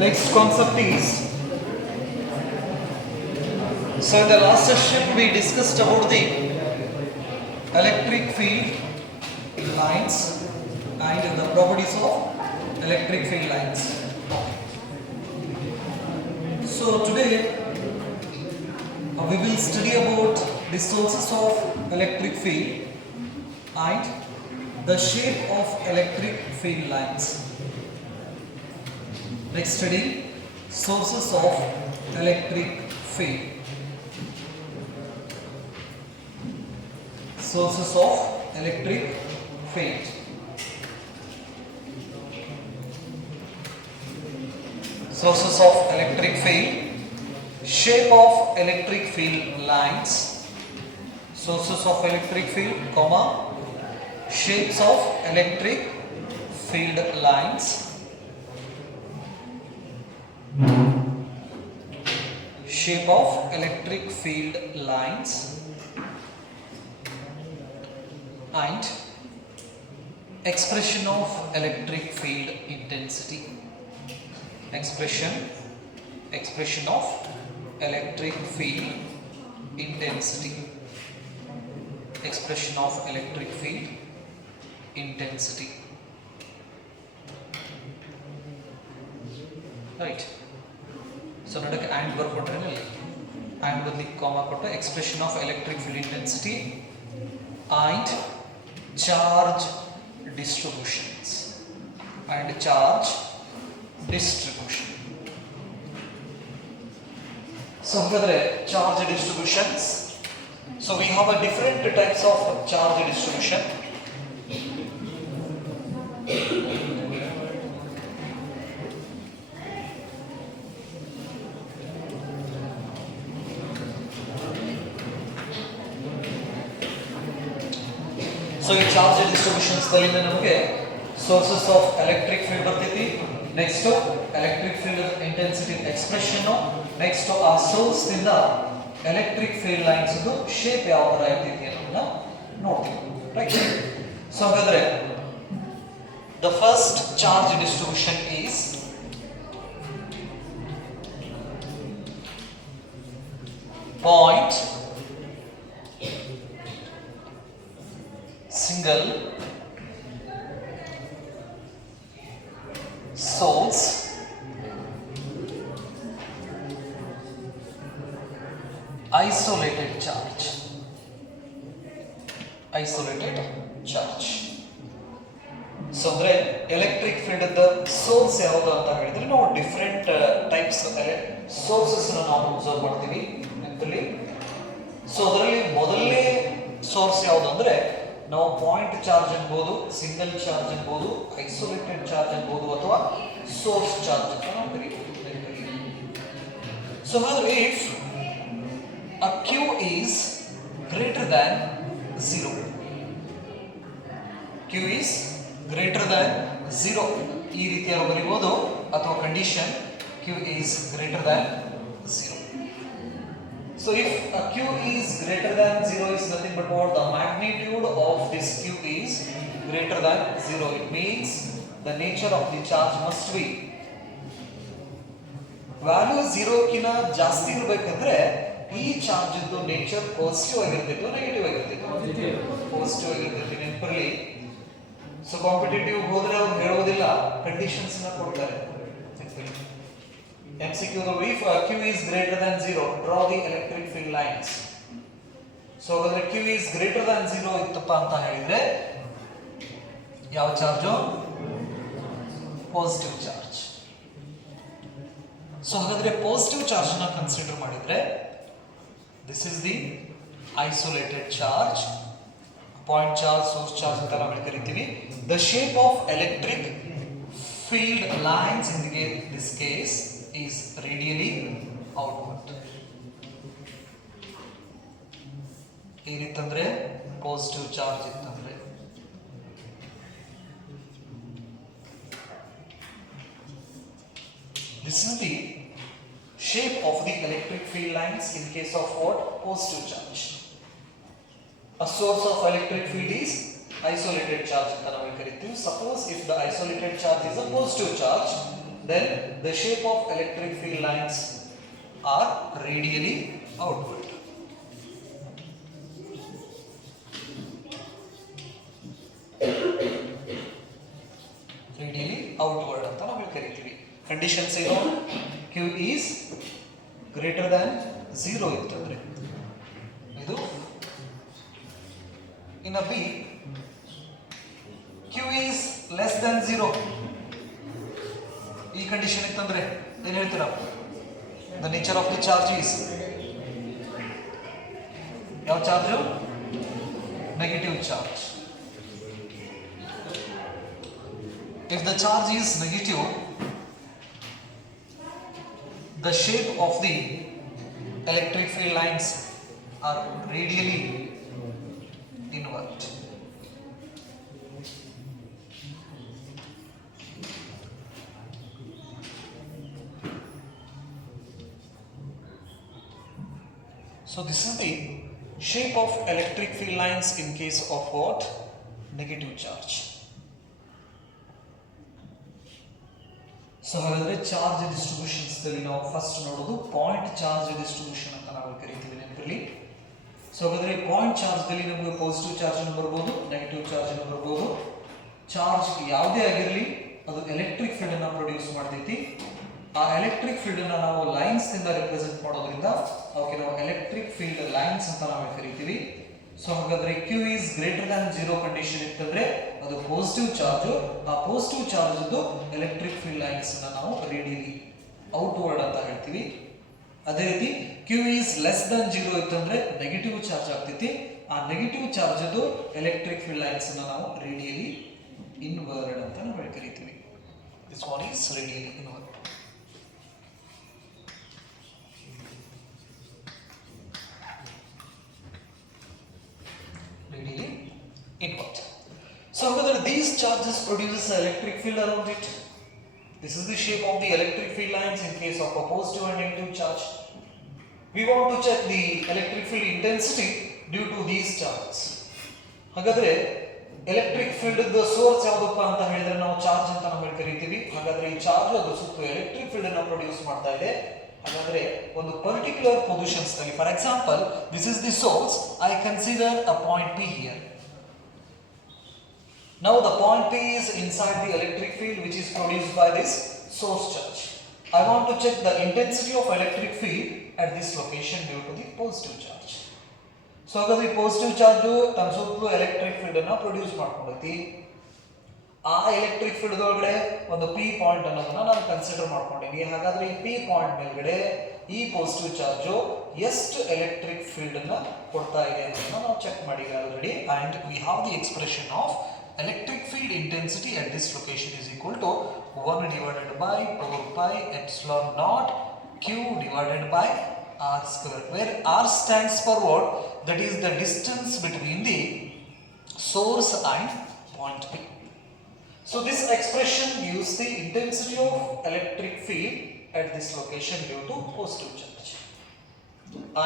next concept is, so in the last session we discussed about the electric field lines and the properties of electric field lines. So today we will study about the sources of electric field and the shape of electric field lines. Next study, sources of electric field. Sources of electric field. Sources of electric field. Shape of electric field lines. Sources of electric field, comma, shapes of electric field lines. Shape of electric field lines and expression of electric field intensity. Expression of electric field intensity. Expression of electric field intensity. Right. So now and work and with the comma put expression of electric field intensity and charge distributions and charge distribution. So charge distributions. So we have a different types of charge distribution. So in charge distributions sources of electric field bರ್ತೈತಿ, next to electric field intensity expression, next to our source ಇಂದ electric field lines shape ಯಾವ ತರ ಇರ್ತೈತಿ ಅನ್ನೋದನ್ನ ನೋಡ್ತೀವಿ. Right? So ಹಾಗಾದ್ರೆ the first charge distribution is point single source isolated charge. So ಅಂದ್ರೆ electric field the source ಯಾವುದು ಅಂತ ಹೇಳಿದ್ರೆ ನಾವು different types sources ಅನ್ನು ನಾವು ಅಬ್ಸರ್ವ್ ಮಾಡ್ತೀವಿ ನೆನಪಲ್ಲಿ. ಸೊ ಅದರಲ್ಲಿ ಮೊದಲನೇ ಸೋರ್ಸ್ ಯಾವುದು ಅಂದ್ರೆ ನಾವು ಪಾಯಿಂಟ್ ಚಾರ್ಜ್ ಅನ್ಬೋದು, ಸಿಂಗಲ್ ಚಾರ್ಜ್ ಅನ್ಬೋದು, ಐಸೋಲೇಟೆಡ್ ಚಾರ್ಜ್ ಅನ್ಬೋದು ಅಥವಾ ಸೋರ್ಸ್ ಚಾರ್ಜ್ ಅಂತ ನಾವು ಕರೀಬಹುದು. ಸೊ ಹಾಗಾದ್ರೆ if a q is greater than 0, q is greater than 0 ಈ ರೀತಿಯಾಗಿ ಬರೀಬಹುದು, ಅಥವಾ condition q is greater than 0. So if a q is greater than 0 is nothing but what the magnitude of this q is greater than 0. It means the nature of the charge must be value 0 ಕಿನ ಜಾಸ್ತಿ ಇರಬೇಕಂದ್ರೆ ಈ ಚಾರ್ಜ್ ಇದ್ದು nature positive ಆಗಿರ್ತಿತ್ತು, ನೆಗೆಟಿವ್ ಆಗಿರ್ತಿತ್ತು, ಪಾಸಿಟಿವ್ ಆಗಿರ್ತಿತ್ತು. ನೆನಪಲ್ಲಿ so competitive ಹೋದ್ರೆ ಅವ್ರು ಹೇಳೋದಿಲ್ಲ, ಕಂಡೀಷನ್ಸ್ ನ ಕೊಡ್ತಾರೆ. MCQ if q is greater than 0 draw the electric field lines. So ಹಾಗಾದ್ರೆ q is greater than 0 ಇತ್ತಪ್ಪ ಅಂತ ಹೇಳಿದ್ರೆ ಯಾವ ಚಾರ್ಜ್? Positive charge. ಸೊ ಹಾಗಾದ್ರೆ ಪಾಸಿಟಿವ್ ಚಾರ್ಜ್ ನ ಕನ್ಸಿಡರ್ ಮಾಡಿದ್ರೆ this is the isolated charge, point charge, source charge ಅಂತ ನಾವು ಕರಿತೀವಿ. The shape of electric field lines in this case is radially outward. ಏನಿತ್ತಂದ್ರೆ ಪಾಸಿಟಿವ್ ಚಾರ್ಜ್ ಇತ್ತಂದ್ರೆ this is the shape of the electric field lines in case of what? Positive charge. A source of electric field is isolated charge ಅಂತ ನಾವು ಕರಿತೀವಿ. Suppose if the isolated charge is a positive charge, then the shape of electric field lines are radially outward. Radially outward ಅಂತ ನಾವು ಕರಿತೀವಿ. ಕಂಡೀಷನ್ಸ್ ಏನು? Q is greater than 0 ಇತ್ತಂದ್ರೆ ಇದು in a B Q is less than 0 ಈ ಕಂಡೀಷನ್ ಇತ್ತಂದ್ರೆ ಏನು ಹೇಳ್ತೀರಾ? The nature of the charge is ಯಾವ charge? Negative charge. If the charge is negative, the shape of the electric field lines are radially inward. So this is the shape of electric field lines in case of what? Negative charge. So ಹಾಗಾದರೆ ಚಾರ್ಜ್ ಡಿಸ್ಟ್ರಿಬ್ಯೂಷನ್ಸ್ದಲ್ಲಿ ನಾವು ಫಸ್ಟ್ ನೋಡೋದು point charge distribution ಅಂತ ನಾವು ಕರಿತೀವಿ ನೆನಪಿರಲಿ. ಸೊ ಹಾಗಾದರೆ ಪಾಯಿಂಟ್ ಚಾರ್ಜ್ದಲ್ಲಿ ನಮಗೆ ಪಾಸಿಟಿವ್ ಚಾರ್ಜ್ ಬರ್ಬೋದು, ನೆಗೆಟಿವ್ ಚಾರ್ಜ್ ಬರ್ಬೋದು. ಚಾರ್ಜ್ ಯಾವುದೇ ಆಗಿರಲಿ ಅದು ಎಲೆಕ್ಟ್ರಿಕ್ ಫೀಲ್ಡನ್ನು ಪ್ರೊಡ್ಯೂಸ್ ಮಾಡ್ತೈತಿ. ಆ ಎಲೆಕ್ಟ್ರಿಕ್ ಫೀಲ್ಡನ್ನು ನಾವು ಲೈನ್ಸ್ನಿಂದ ರೆಪ್ರೆಸೆಂಟ್ ಮಾಡೋದ್ರಿಂದ ಅವಕ್ಕೆ ನಾವು ಎಲೆಕ್ಟ್ರಿಕ್ ಫೀಲ್ಡ್ ಲೈನ್ಸ್ ಅಂತ ನಾವು ಕರಿತೀವಿ. ಸೊ ಹಾಗಾದರೆ Q is greater than 0 ಕಂಡೀಷನ್ ಇತ್ತಂದ್ರೆ ಅದು ಪಾಸಿಟಿವ್ ಚಾರ್ಜ್. ಆ positive charge electric field lines ಅನ್ನು ನಾವು ರೇಡಿಯಲಿ ಔಟ್ವರ್ಡ್ ಅಂತ ಹೇಳ್ತೀವಿ. ಅದೇ ರೀತಿ Q is less than 0 ಇತ್ತಂದ್ರೆ ನೆಗೆಟಿವ್ ಚಾರ್ಜ್ ಆಗ್ತೈತಿ. ಆ negative charge electric field lines ಅನ್ನು ನಾವು ರೇಡಿಯಲಿ ಇನ್ವರ್ಡ್ ಅಂತ ನಾವು ಕರಿತೀವಿ. This one is radially inward. Radially inward. So whether these charges produces an electric field around it. This is the shape of the electric field lines in case of a positive and negative charge. We want to check the electric field intensity due to these charges. ಹಾಗಾದ್ರೆ electric field ದ ಸೋರ್ಸ್ ಯಾವುದಪ್ಪ ಅಂತ ಹೇಳಿದ್ರೆ ನಾವು ಚಾರ್ಜ್ ಅಂತ ನಾವು ಕರಿತೀವಿ. ಹಾಗಾದ್ರೆ ಈ ಚಾರ್ಜ್ ಅದು ಸುತ್ತ ಎಲೆಕ್ಟ್ರಿಕ್ ಫೀಲ್ಡ್ ಅನ್ನು ಪ್ರೊಡ್ಯೂಸ್ ಮಾಡ್ತಾ ಇದೆ. ಹಾಗಾದ್ರೆ ಒಂದು ಪರ್ಟಿಕ್ಯುಲರ್ ಪೊಸಿಷನ್ಸ್ ನಲ್ಲಿ, for example this is the source, I consider a point P here. Now the point P is inside the electric field which is produced by this source charge. I want to check the intensity of electric field at this location due to the positive charge. So ಹಾಗಾದ್ರೆ ಈ positive charge ತನ್ನ ಸುತ್ತಲೂ electric field ಅನ್ನು ಪ್ರೊಡ್ಯೂಸ್ ಮಾಡ್ಕೊಂಡೈತಿ. ಆ electric field ಒಳಗಡೆ ಒಂದು P point ಅನ್ನೋದನ್ನ ನಾನು ಕನ್ಸಿಡರ್ ಮಾಡ್ಕೊಂಡಿನಿ. ಹಾಗಾದ್ರೆ ಈ P ಪಾಯಿಂಟ್ ಮೇಲ್ಗಡೆ ಈ ಪಾಸಿಟಿವ್ ಚಾರ್ಜ್ ಎಷ್ಟು ಎಲೆಕ್ಟ್ರಿಕ್ ಫೀಲ್ಡ್ ಅನ್ನ ಕೊಡ್ತಾ ಇದೆ ಅಂತ ನಾವು ಚೆಕ್ ಮಾಡಿದ್ವಿ already. And we have the expression of electric field intensity at this location is equal to 1 divided by 4 pi epsilon naught Q divided by R square, where R stands for what? That is the distance between the source and point P. So this expression gives the intensity of electric field at this location due to positive charge.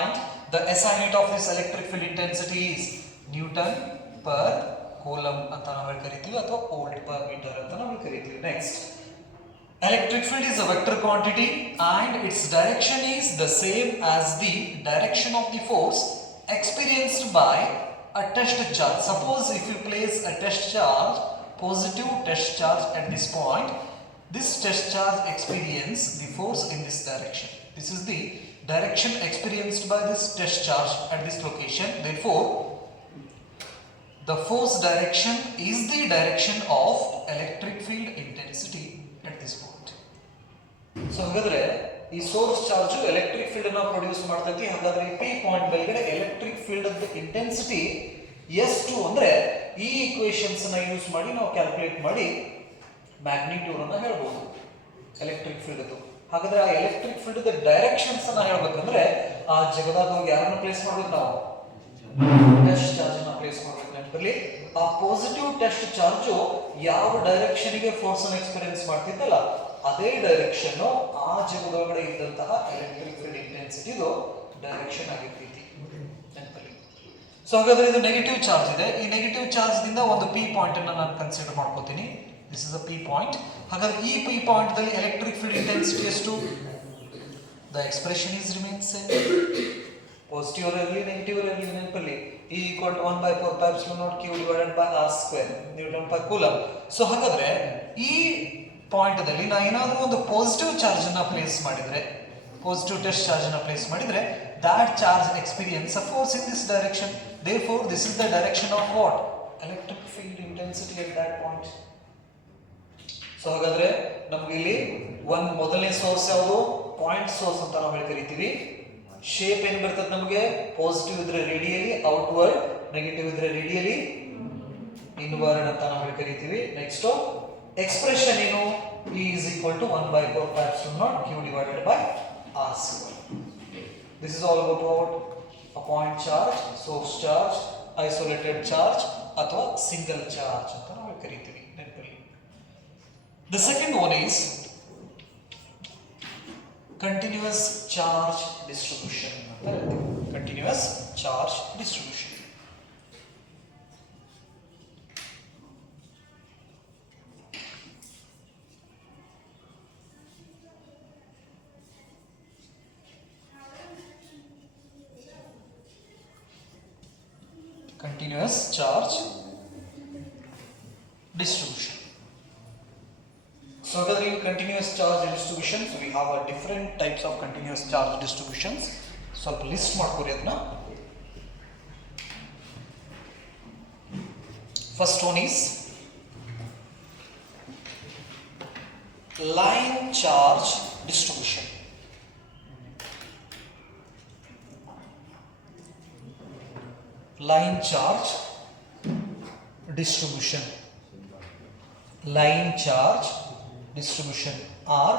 And the SI unit of this electric field intensity is Newton per coulomb ಅಂತ ನಾವು ಕರಿತೀವಿ, ಅಥವಾ volt per metre ಅಂತ ನಾವು ಕರಿತೀವಿ. Next, electric field is a vector quantity and its direction is the same as the direction of the force experienced by a test charge. Suppose if you place a test charge, positive test charge at this point, this test charge experience the force in this direction. This is the direction experienced by this test charge at this location. Therefore the force direction is the direction of electric field intensity at this point. So ಹಾಗಾದ್ರೆ ಈ source charge electric field ಅನ್ನು ಪ್ರೊಡ್ಯೂಸ್ ಮಾಡ್ತೈತಿ. ಹಾಗಾದ್ರೆ ಈ P point ಮೇಲ್ಗಡೆ electric field the intensity ಎಷ್ಟು ಅಂದ್ರೆ ಈ ಈಕ್ವೇಷನ್ಸ್ ಅನ್ನ ಯೂಸ್ ಮಾಡಿ ನಾವು ಕ್ಯಾಲ್ಕುಲೇಟ್ ಮಾಡಿ ಮ್ಯಾಗ್ನಿಟ್ಯೂಡ್ ಅನ್ನು ಹೇಳ್ಬೋದು ಎಲೆಕ್ಟ್ರಿಕ್ ಫೀಲ್ಡ್ ಅದು. ಹಾಗಾದ್ರೆ ಆ ಎಲೆಕ್ಟ್ರಿಕ್ ಫೀಲ್ಡ್ ದ ಡೈರೆಕ್ಷನ್ಸ್ ಅನ್ನ ಹೇಳ್ಬೇಕಂದ್ರೆ ಆ ಜಾಗದಾಗ ಹೋಗಿ ಯಾರನ್ನ ಪ್ಲೇಸ್ ಮಾಡ್ಬೇಕು? ನಾವು ಟೆಸ್ಟ್ ಚಾರ್ಜ್ ಅನ್ನ ಪ್ಲೇಸ್ ಮಾಡ್ಬೇಕು. ನೆನಪಿರಲಿ, ಆ ಪಾಸಿಟಿವ್ ಟೆಸ್ಟ್ ಚಾರ್ಜ್ ಯಾವ ಡೈರೆಕ್ಷನ್ ಗೆ ಫೋರ್ಸ್ ಅನ್ನು ಎಕ್ಸ್ಪೀರಿಯನ್ಸ್ ಮಾಡ್ತಿದ್ದಲ್ಲ ಅದೇ ಡೈರೆಕ್ಷನ್ ಆ ಜಾಗದೊಳಗಡೆ ಇದ್ದಂತಹ ಎಲೆಕ್ಟ್ರಿಕ್ ಫೀಲ್ಡ್ ಇಂಟೆನ್ಸಿಟಿದು ಡೈರೆಕ್ಷನ್ ಆಗಿರ್ತೈತಿ. ನೆನಪಿರಲಿ. ಸೊ ಹಾಗಾದ್ರೆ ಇದು ನೆಗೆಟಿವ್ ಚಾರ್ಜ್ ಇದೆ. ಈ ನೆಗೆಟಿವ್ ಚಾರ್ಜ್ ದಿಂದ ಒಂದು P ಪಾಯಿಂಟ್ ಅನ್ನು ನಾನು ಕನ್ಸಿಡರ್ ಮಾಡ್ಕೋತೀನಿ. This is a P point. ಹಾಗಾದ್ರೆ ಈ ಪಿ ಪಾಯಿಂಟ್ ದಲ್ಲಿ ಎಲೆಕ್ಟ್ರಿಕ್ ಫೀಲ್ಡ್ ಇಂಟೆನ್ಸಿಟಿ ಎಷ್ಟು? The expression is remains same. Positive ಇರಲಿ ನೆಗೆಟಿವ್ ಇರಲಿ ನೆನಪಲ್ಲಿ E equal to 1/4πε0 q divided by r square Newton per coulomb. So ಹಾಗಾದ್ರೆ ಈ ಪಾಯಿಂಟ್ ದಲ್ಲಿ ನಾ ಏನಾದರೂ ಒಂದು ಪಾಸಿಟಿವ್ ಚಾರ್ಜ್ ಅನ್ನ ಪ್ಲೇಸ್ ಮಾಡಿದ್ರೆ, ಪಾಸಿಟಿವ್ ಟೆಸ್ಟ್ ಚಾರ್ಜ್ ಅನ್ನ ಪ್ಲೇಸ್ ಮಾಡಿದ್ರೆ, that charge experience a force in this direction. Therefore this is the direction of what? Electric field intensity at that point. So ಹಾಗಾದ್ರೆ ನಮ್ಗೆ ಇಲ್ಲಿ ಒಂದು ಮೊದಲನೇ ಸೋರ್ಸ್ ಯಾವುದು? ಪಾಯಿಂಟ್ ಸೋರ್ಸ್ ಅಂತ ನಾವು ಕರಿತೀವಿ. ಶೇಪ್ ಏನು ಬರ್ತದೆ ನಮಗೆ? ಪಾಸಿಟಿವ್ ಇದ್ರೆ ರೇಡಿಯಲಿ ಔಟ್ವರ್ಡ್, ನೆಗೆಟಿವ್ ಇದ್ರೆ ರೇಡಿಯಲಿ ಇನ್ವರ್ಡ್ ಅಂತ ನಾವು ಕರಿತೀವಿ. ನೆಕ್ಸ್ಟ್ ಎಕ್ಸ್ಪ್ರೆಷನ್ ಏನು? E is equal to 1/4πε0 q divided by r square. This is all about what? A point charge, source charge, isolated charge ಅಥವಾ single charge ಅಂತ ನಾವು ಕರಿತೀವಿ. The second one is continuous charge distribution. Continuous charge distribution. Continuous charge distribution. So in continuous charge distribution, so we have a different types of continuous charge distributions. ಸ್ವಲ್ಪ ಲಿಸ್ಟ್ ಮಾಡ್ಕೊರಿ ಅದನ್ನ. First one is line charge distribution. Line charge distribution. Line charge distribution or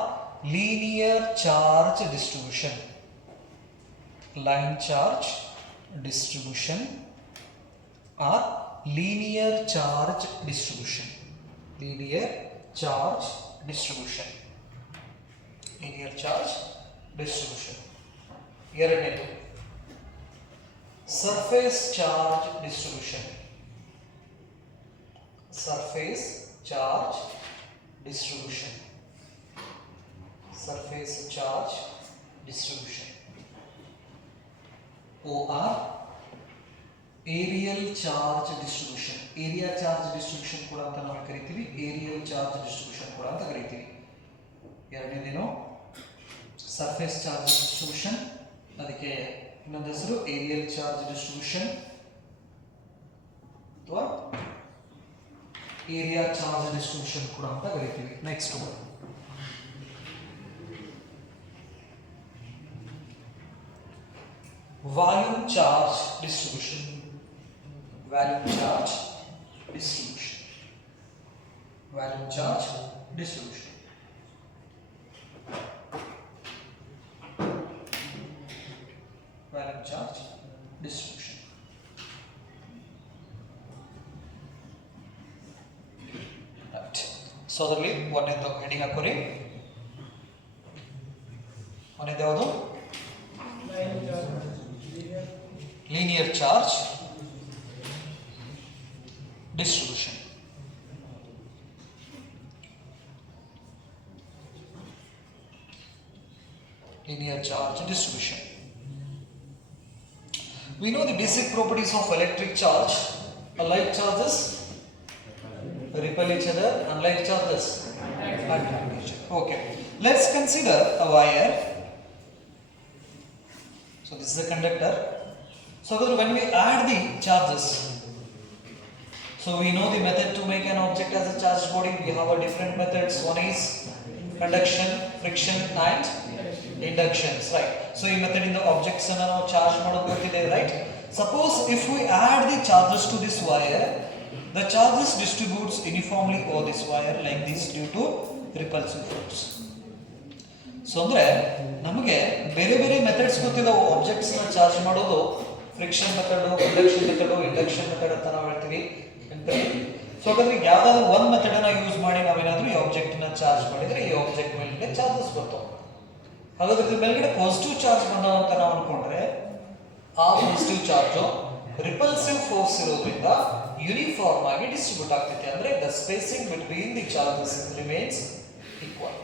linear charge distribution. Line charge distribution or linear charge distribution. Linear charge distribution. Linear charge distribution. ಎರಡನೇದು surface charge distribution. Surface charge distribution. Surface charge distribution. OR aerial charge distribution. Area charge distribution ಕೂಡ ಅಂತ ನಾವು ಕರಿತೀವಿ. Aerial charge distribution ಕೂಡ ಅಂತ ಕರಿತೀವಿ. ಎರಡನೇದೇನು surface charge distribution, ಅದಕ್ಕೆ ಇನ್ನೊಂದು ಹೆಸರು ಏರಿಯಲ್ ಚಾರ್ಜ್ ಡಿಸ್ಟ್ರಿಬ್ಯೂಷನ್ ಅಥವಾ ಏರಿಯಾ ಚಾರ್ಜ್ ಡಿಸ್ಟ್ರಿಬ್ಯೂಷನ್ ಕೂಡ ಅಂತ ಕರಿತೀವಿ. Next volume charge distribution. Volume charge distribution. Volume charge distribution. Volume charge distribution. Right. So ಅದರಲ್ಲಿ ಒಂದನೇದು ಹೆಡಿಂಗ್ ಹಾಕೋರಿ. ಒಂದನೇದು ಯಾವುದು? Linear charge distribution. Linear charge distribution. We know the basic properties of electric charge. Like charges repel each other, unlike charges attract each other. Okay, let's consider a wire. So this is a conductor. So when we add the charges, so we know the method to make an object as a charged body. We have a different methods. One is conduction, friction and inductions, right? So ಈ ಮೆಥಡ್ ಇಂದ ಆಬ್ಜೆಕ್ಟ್ಸ್ ಅನ್ನು ನಾವು ಚಾರ್ಜ್ ಮಾಡೋದು ಗೊತ್ತಿದೆ, right? Suppose if we add the charges to this wire, the charges distributes uniformly over this wire like this due to repulsive force. So ಅಂದ್ರೆ ನಮಗೆ ಬೇರೆ ಬೇರೆ ಮೆಥಡ್ಸ್ ಗೊತ್ತಿದಾವೆ ಆಬ್ಜೆಕ್ಟ್ಸ್ ನ ಚಾರ್ಜ್ ಮಾಡೋದು. Friction method, conduction method, induction method ಅಂತ ನಾವು ಹೇಳ್ತೀವಿ. ಸೊ ಹಾಗಾದ್ರೆ ಯಾವ್ದಾದ್ರು ಒಂದು ಮೆಥಡ್ ಅನ್ನ ಯೂಸ್ ಮಾಡಿ ನಾವೇನಾದ್ರೂ ಈ ಆಬ್ಜೆಕ್ಟ್ ನ ಚಾರ್ಜ್ ಮಾಡಿದ್ರೆ ಈ ಆಬ್ಜೆಕ್ಟ್ ಮೇಲೆ ಚಾರ್ಜಸ್ ಬರ್ತಾವೆ. ಹಾಗಾದ್ರೆ ಇದ್ರ ಮೇಲ್ಗಡೆ ಪಾಸಿಟಿವ್ ಚಾರ್ಜ್ ಬಂದ ಅಂತ ನಾವು ಅನ್ಕೊಂಡ್ರೆ ಆ ಪಾಸಿಟಿವ್ ಚಾರ್ಜ್ ರಿಪಲ್ಸಿವ್ ಫೋರ್ಸ್ ಇರೋದ್ರಿಂದ ಯೂನಿಫಾರ್ಮ್ ಆಗಿ ಡಿಸ್ಟ್ರಿಬ್ಯೂಟ್ ಆಗ್ತೈತೆ, ಅಂದ್ರೆ the spacing between the charges remains equal.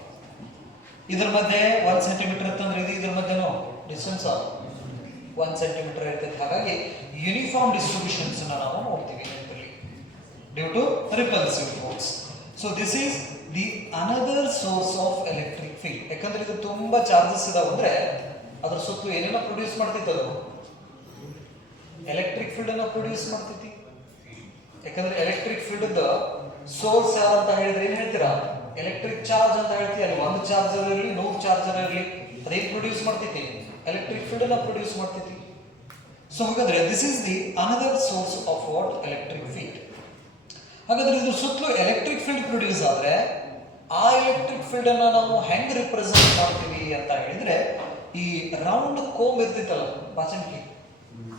ಇದ್ರ ಮಧ್ಯೆ 1 ಸೆಂಟಿಮೀಟರ್ ಇತ್ತಂದ್ರೆ ಇದ್ರ ಮಧ್ಯೆನೂ ಡಿಸ್ಟೆನ್ಸ್ 1 ಸೆಂಟಿಮೀಟರ್ ಇರ್ತೈತೆ. ಹಾಗಾಗಿ ಯೂನಿಫಾರ್ಮ್ ಡಿಸ್ಟ್ರಿಬ್ಯೂಷನ್ಸ್ ನಾವು ನೋಡ್ತೀವಿ due to repulsive force. So this is the another source of electric field. ಯಾಕಂದ್ರೆ ಇದು ತುಂಬಾ ಚಾರ್ಜಸ್ ಇದಾವೆ ಅಂದ್ರೆ ಅದ್ರ ಸುತ್ತಲೂ ಏನೇನೋ ಪ್ರೊಡ್ಯೂಸ್ ಮಾಡ್ತೈತೆ, ಅದು ಎಲೆಕ್ಟ್ರಿಕ್ ಫೀಲ್ಡ್ ಅನ್ನ ಪ್ರೊಡ್ಯೂಸ್ ಮಾಡ್ತೈತಿ. ಯಾಕಂದ್ರೆ ಎಲೆಕ್ಟ್ರಿಕ್ ಫೀಲ್ಡ್ ಸೋರ್ಸ್ ಯಾರು ಅಂತ ಹೇಳಿದ್ರೆ ಏನ್ ಹೇಳ್ತೀರಾ, ಎಲೆಕ್ಟ್ರಿಕ್ ಚಾರ್ಜ್ ಅಂತ ಹೇಳ್ತೀವಿ. ಅಲ್ಲಿ 1 ಚಾರ್ಜರ್ ಇರಲಿ 100 ಚಾರ್ಜರ್ ಇರಲಿ ಅದೇನ್ ಪ್ರೊಡ್ಯೂಸ್ ಮಾಡ್ತೈತಿ, ಎಲೆಕ್ಟ್ರಿಕ್ ಫೀಲ್ಡ್ ಅನ್ನ ಪ್ರೊಡ್ಯೂಸ್ ಮಾಡ್ತೈತಿ. ಸೊ ಹಾಗಾದ್ರೆ this is the another source of what electric field. ಹಾಗಾದ್ರೆ ಇದು ಸುತ್ತಲೂ ಎಲೆಕ್ಟ್ರಿಕ್ ಫೀಲ್ಡ್ ಪ್ರೊಡ್ಯೂಸ್ ಆದ್ರೆ ಆ ಎಲೆಕ್ಟ್ರಿಕ್ ಫೀಲ್ಡ್ ಅನ್ನ ನಾವು ಹೆಂಗ್ ರಿಪ್ರೆಸೆಂಟ್ ಮಾಡ್ತೀವಿ ಅಂತ ಹೇಳಿದ್ರೆ, ಈ ರೌಂಡ್ ಕೋಮ್ ಇರ್ತಿತ್ತಲ್ಲ, ಬಾಚಣಿಕೆ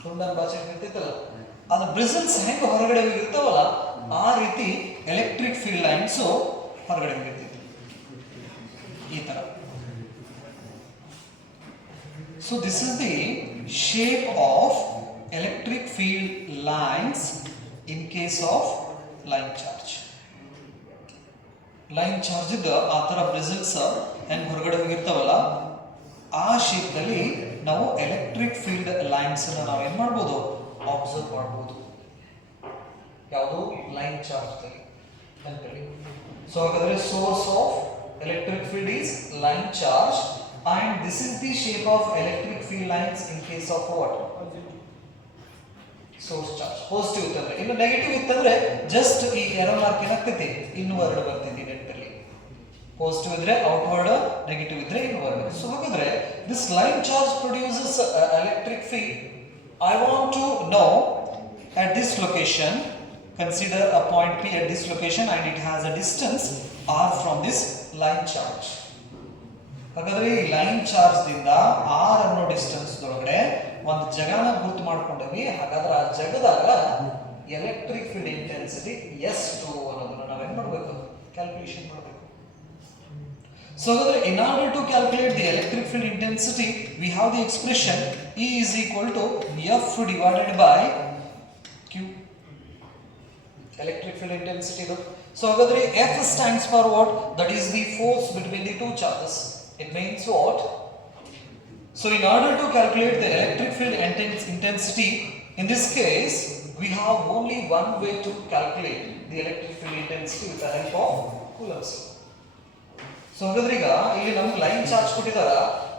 ಚುಂಡನ್ ಬಾಚಣಿಕೆ ಇರ್ತಿತ್ತಲ್ಲ, ಅದು ಬ್ರಿಸಲ್ಸ್ ಹೆಂಗ್ ಹೊರಗಡೆ ಹೋಗಿರ್ತಾವಲ್ಲ ಆ ರೀತಿ ಎಲೆಕ್ಟ್ರಿಕ್ ಫೀಲ್ಡ್ ಲೈನ್ಸ್ ಹೊರಗಡೆ ಹೋಗಿರ್ತಿತ್ತು ಈ ತರ. So this is the shape of electric field lines in case of line charge. Line charge ಇದ್ದ ಆ ತರ ಬ್ರಿಸಲ್ಸ್ ಹೆಂಗ್ ಹೊರಗಡೆ ಹೋಗಿರ್ತಾವಲ್ಲ ಆ ಶೇಪ್ ನಲ್ಲಿ ನಾವು ಎಲೆಕ್ಟ್ರಿಕ್ ಫೀಲ್ಡ್ ಲೈನ್ಸ್ ನಾವು ಏನ್ ಮಾಡ್ಬೋದು, ಅಬ್ಸರ್ವ್ ಮಾಡ್ಬೋದು. ಯಾವುದು, ಲೈನ್ ಚಾರ್ಜ್ ನಲ್ಲಿ. ಸೊ ಹಾಗಾದ್ರೆ source of electric field is line charge and this is the shape of electric field lines in case of what, source charge. Positive ಇತ್ತಂದ್ರೆ, ಇನ್ನು ನೆಗೆಟಿವ್ ಇತ್ತಂದ್ರೆ ಜಸ್ಟ್ ಈ ಏರೋ ಮಾರ್ಕ್ ಏನಾಗ್ತೈತಿ, ಇನ್ವರ್ಡ್ ಬರ್ತೈತಿ ನೆಟ್ಟಲ್ಲಿ. ಪಾಸಿಟಿವ್ ಇದ್ರೆ ಔಟ್ವರ್ಡ್, ನೆಗೆಟಿವ್ ಇದ್ರೆ ಇನ್ವರ್ಡ್. ಸೊ ಹಾಗಾದ್ರೆ this line charge produces electric field. I want to know at this location, consider a point P at this location and it has a distance r from this line charge. ಹಾಗಾದ್ರೆ ಈ line charge ದಿಂದ r ಅನ್ನೋ ಡಿಸ್ಟೆನ್ಸ್ ಒಳಗಡೆ ಒಂದು ಜಾಗನ ಗುರುತು ಮಾಡ್ಕೊಂಡ್ವಿ. ಹಾಗಾದ್ರೆ ಆ ಜಾಗದಾಗ ಎಲೆಕ್ಟ್ರಿಕ್ ಫೀಲ್ಡ್ ಇಂಟೆನ್ಸಿಟಿ ಎಷ್ಟು ಅನ್ನೋದನ್ನ ನಾವೇನ್ ಮಾಡಬೇಕು, ಕ್ಯಾಲ್ಕುಲೇಷನ್ ಮಾಡಬೇಕು. So in order to calculate the electric field intensity, we have the expression E is equal to F divided by Q. Electric field intensity. So F stands for what? That is the force between the two charges. It means what? So in order to calculate the electric field intensity, in this case, we have only one way to calculate the electric field intensity with the help of Coulomb's. So ಹಾಗಾದ್ರೆ ಈಗ ಇಲ್ಲಿ ನಮ್ಗೆ line charge ಕೊಟ್ಟಿದಾರ,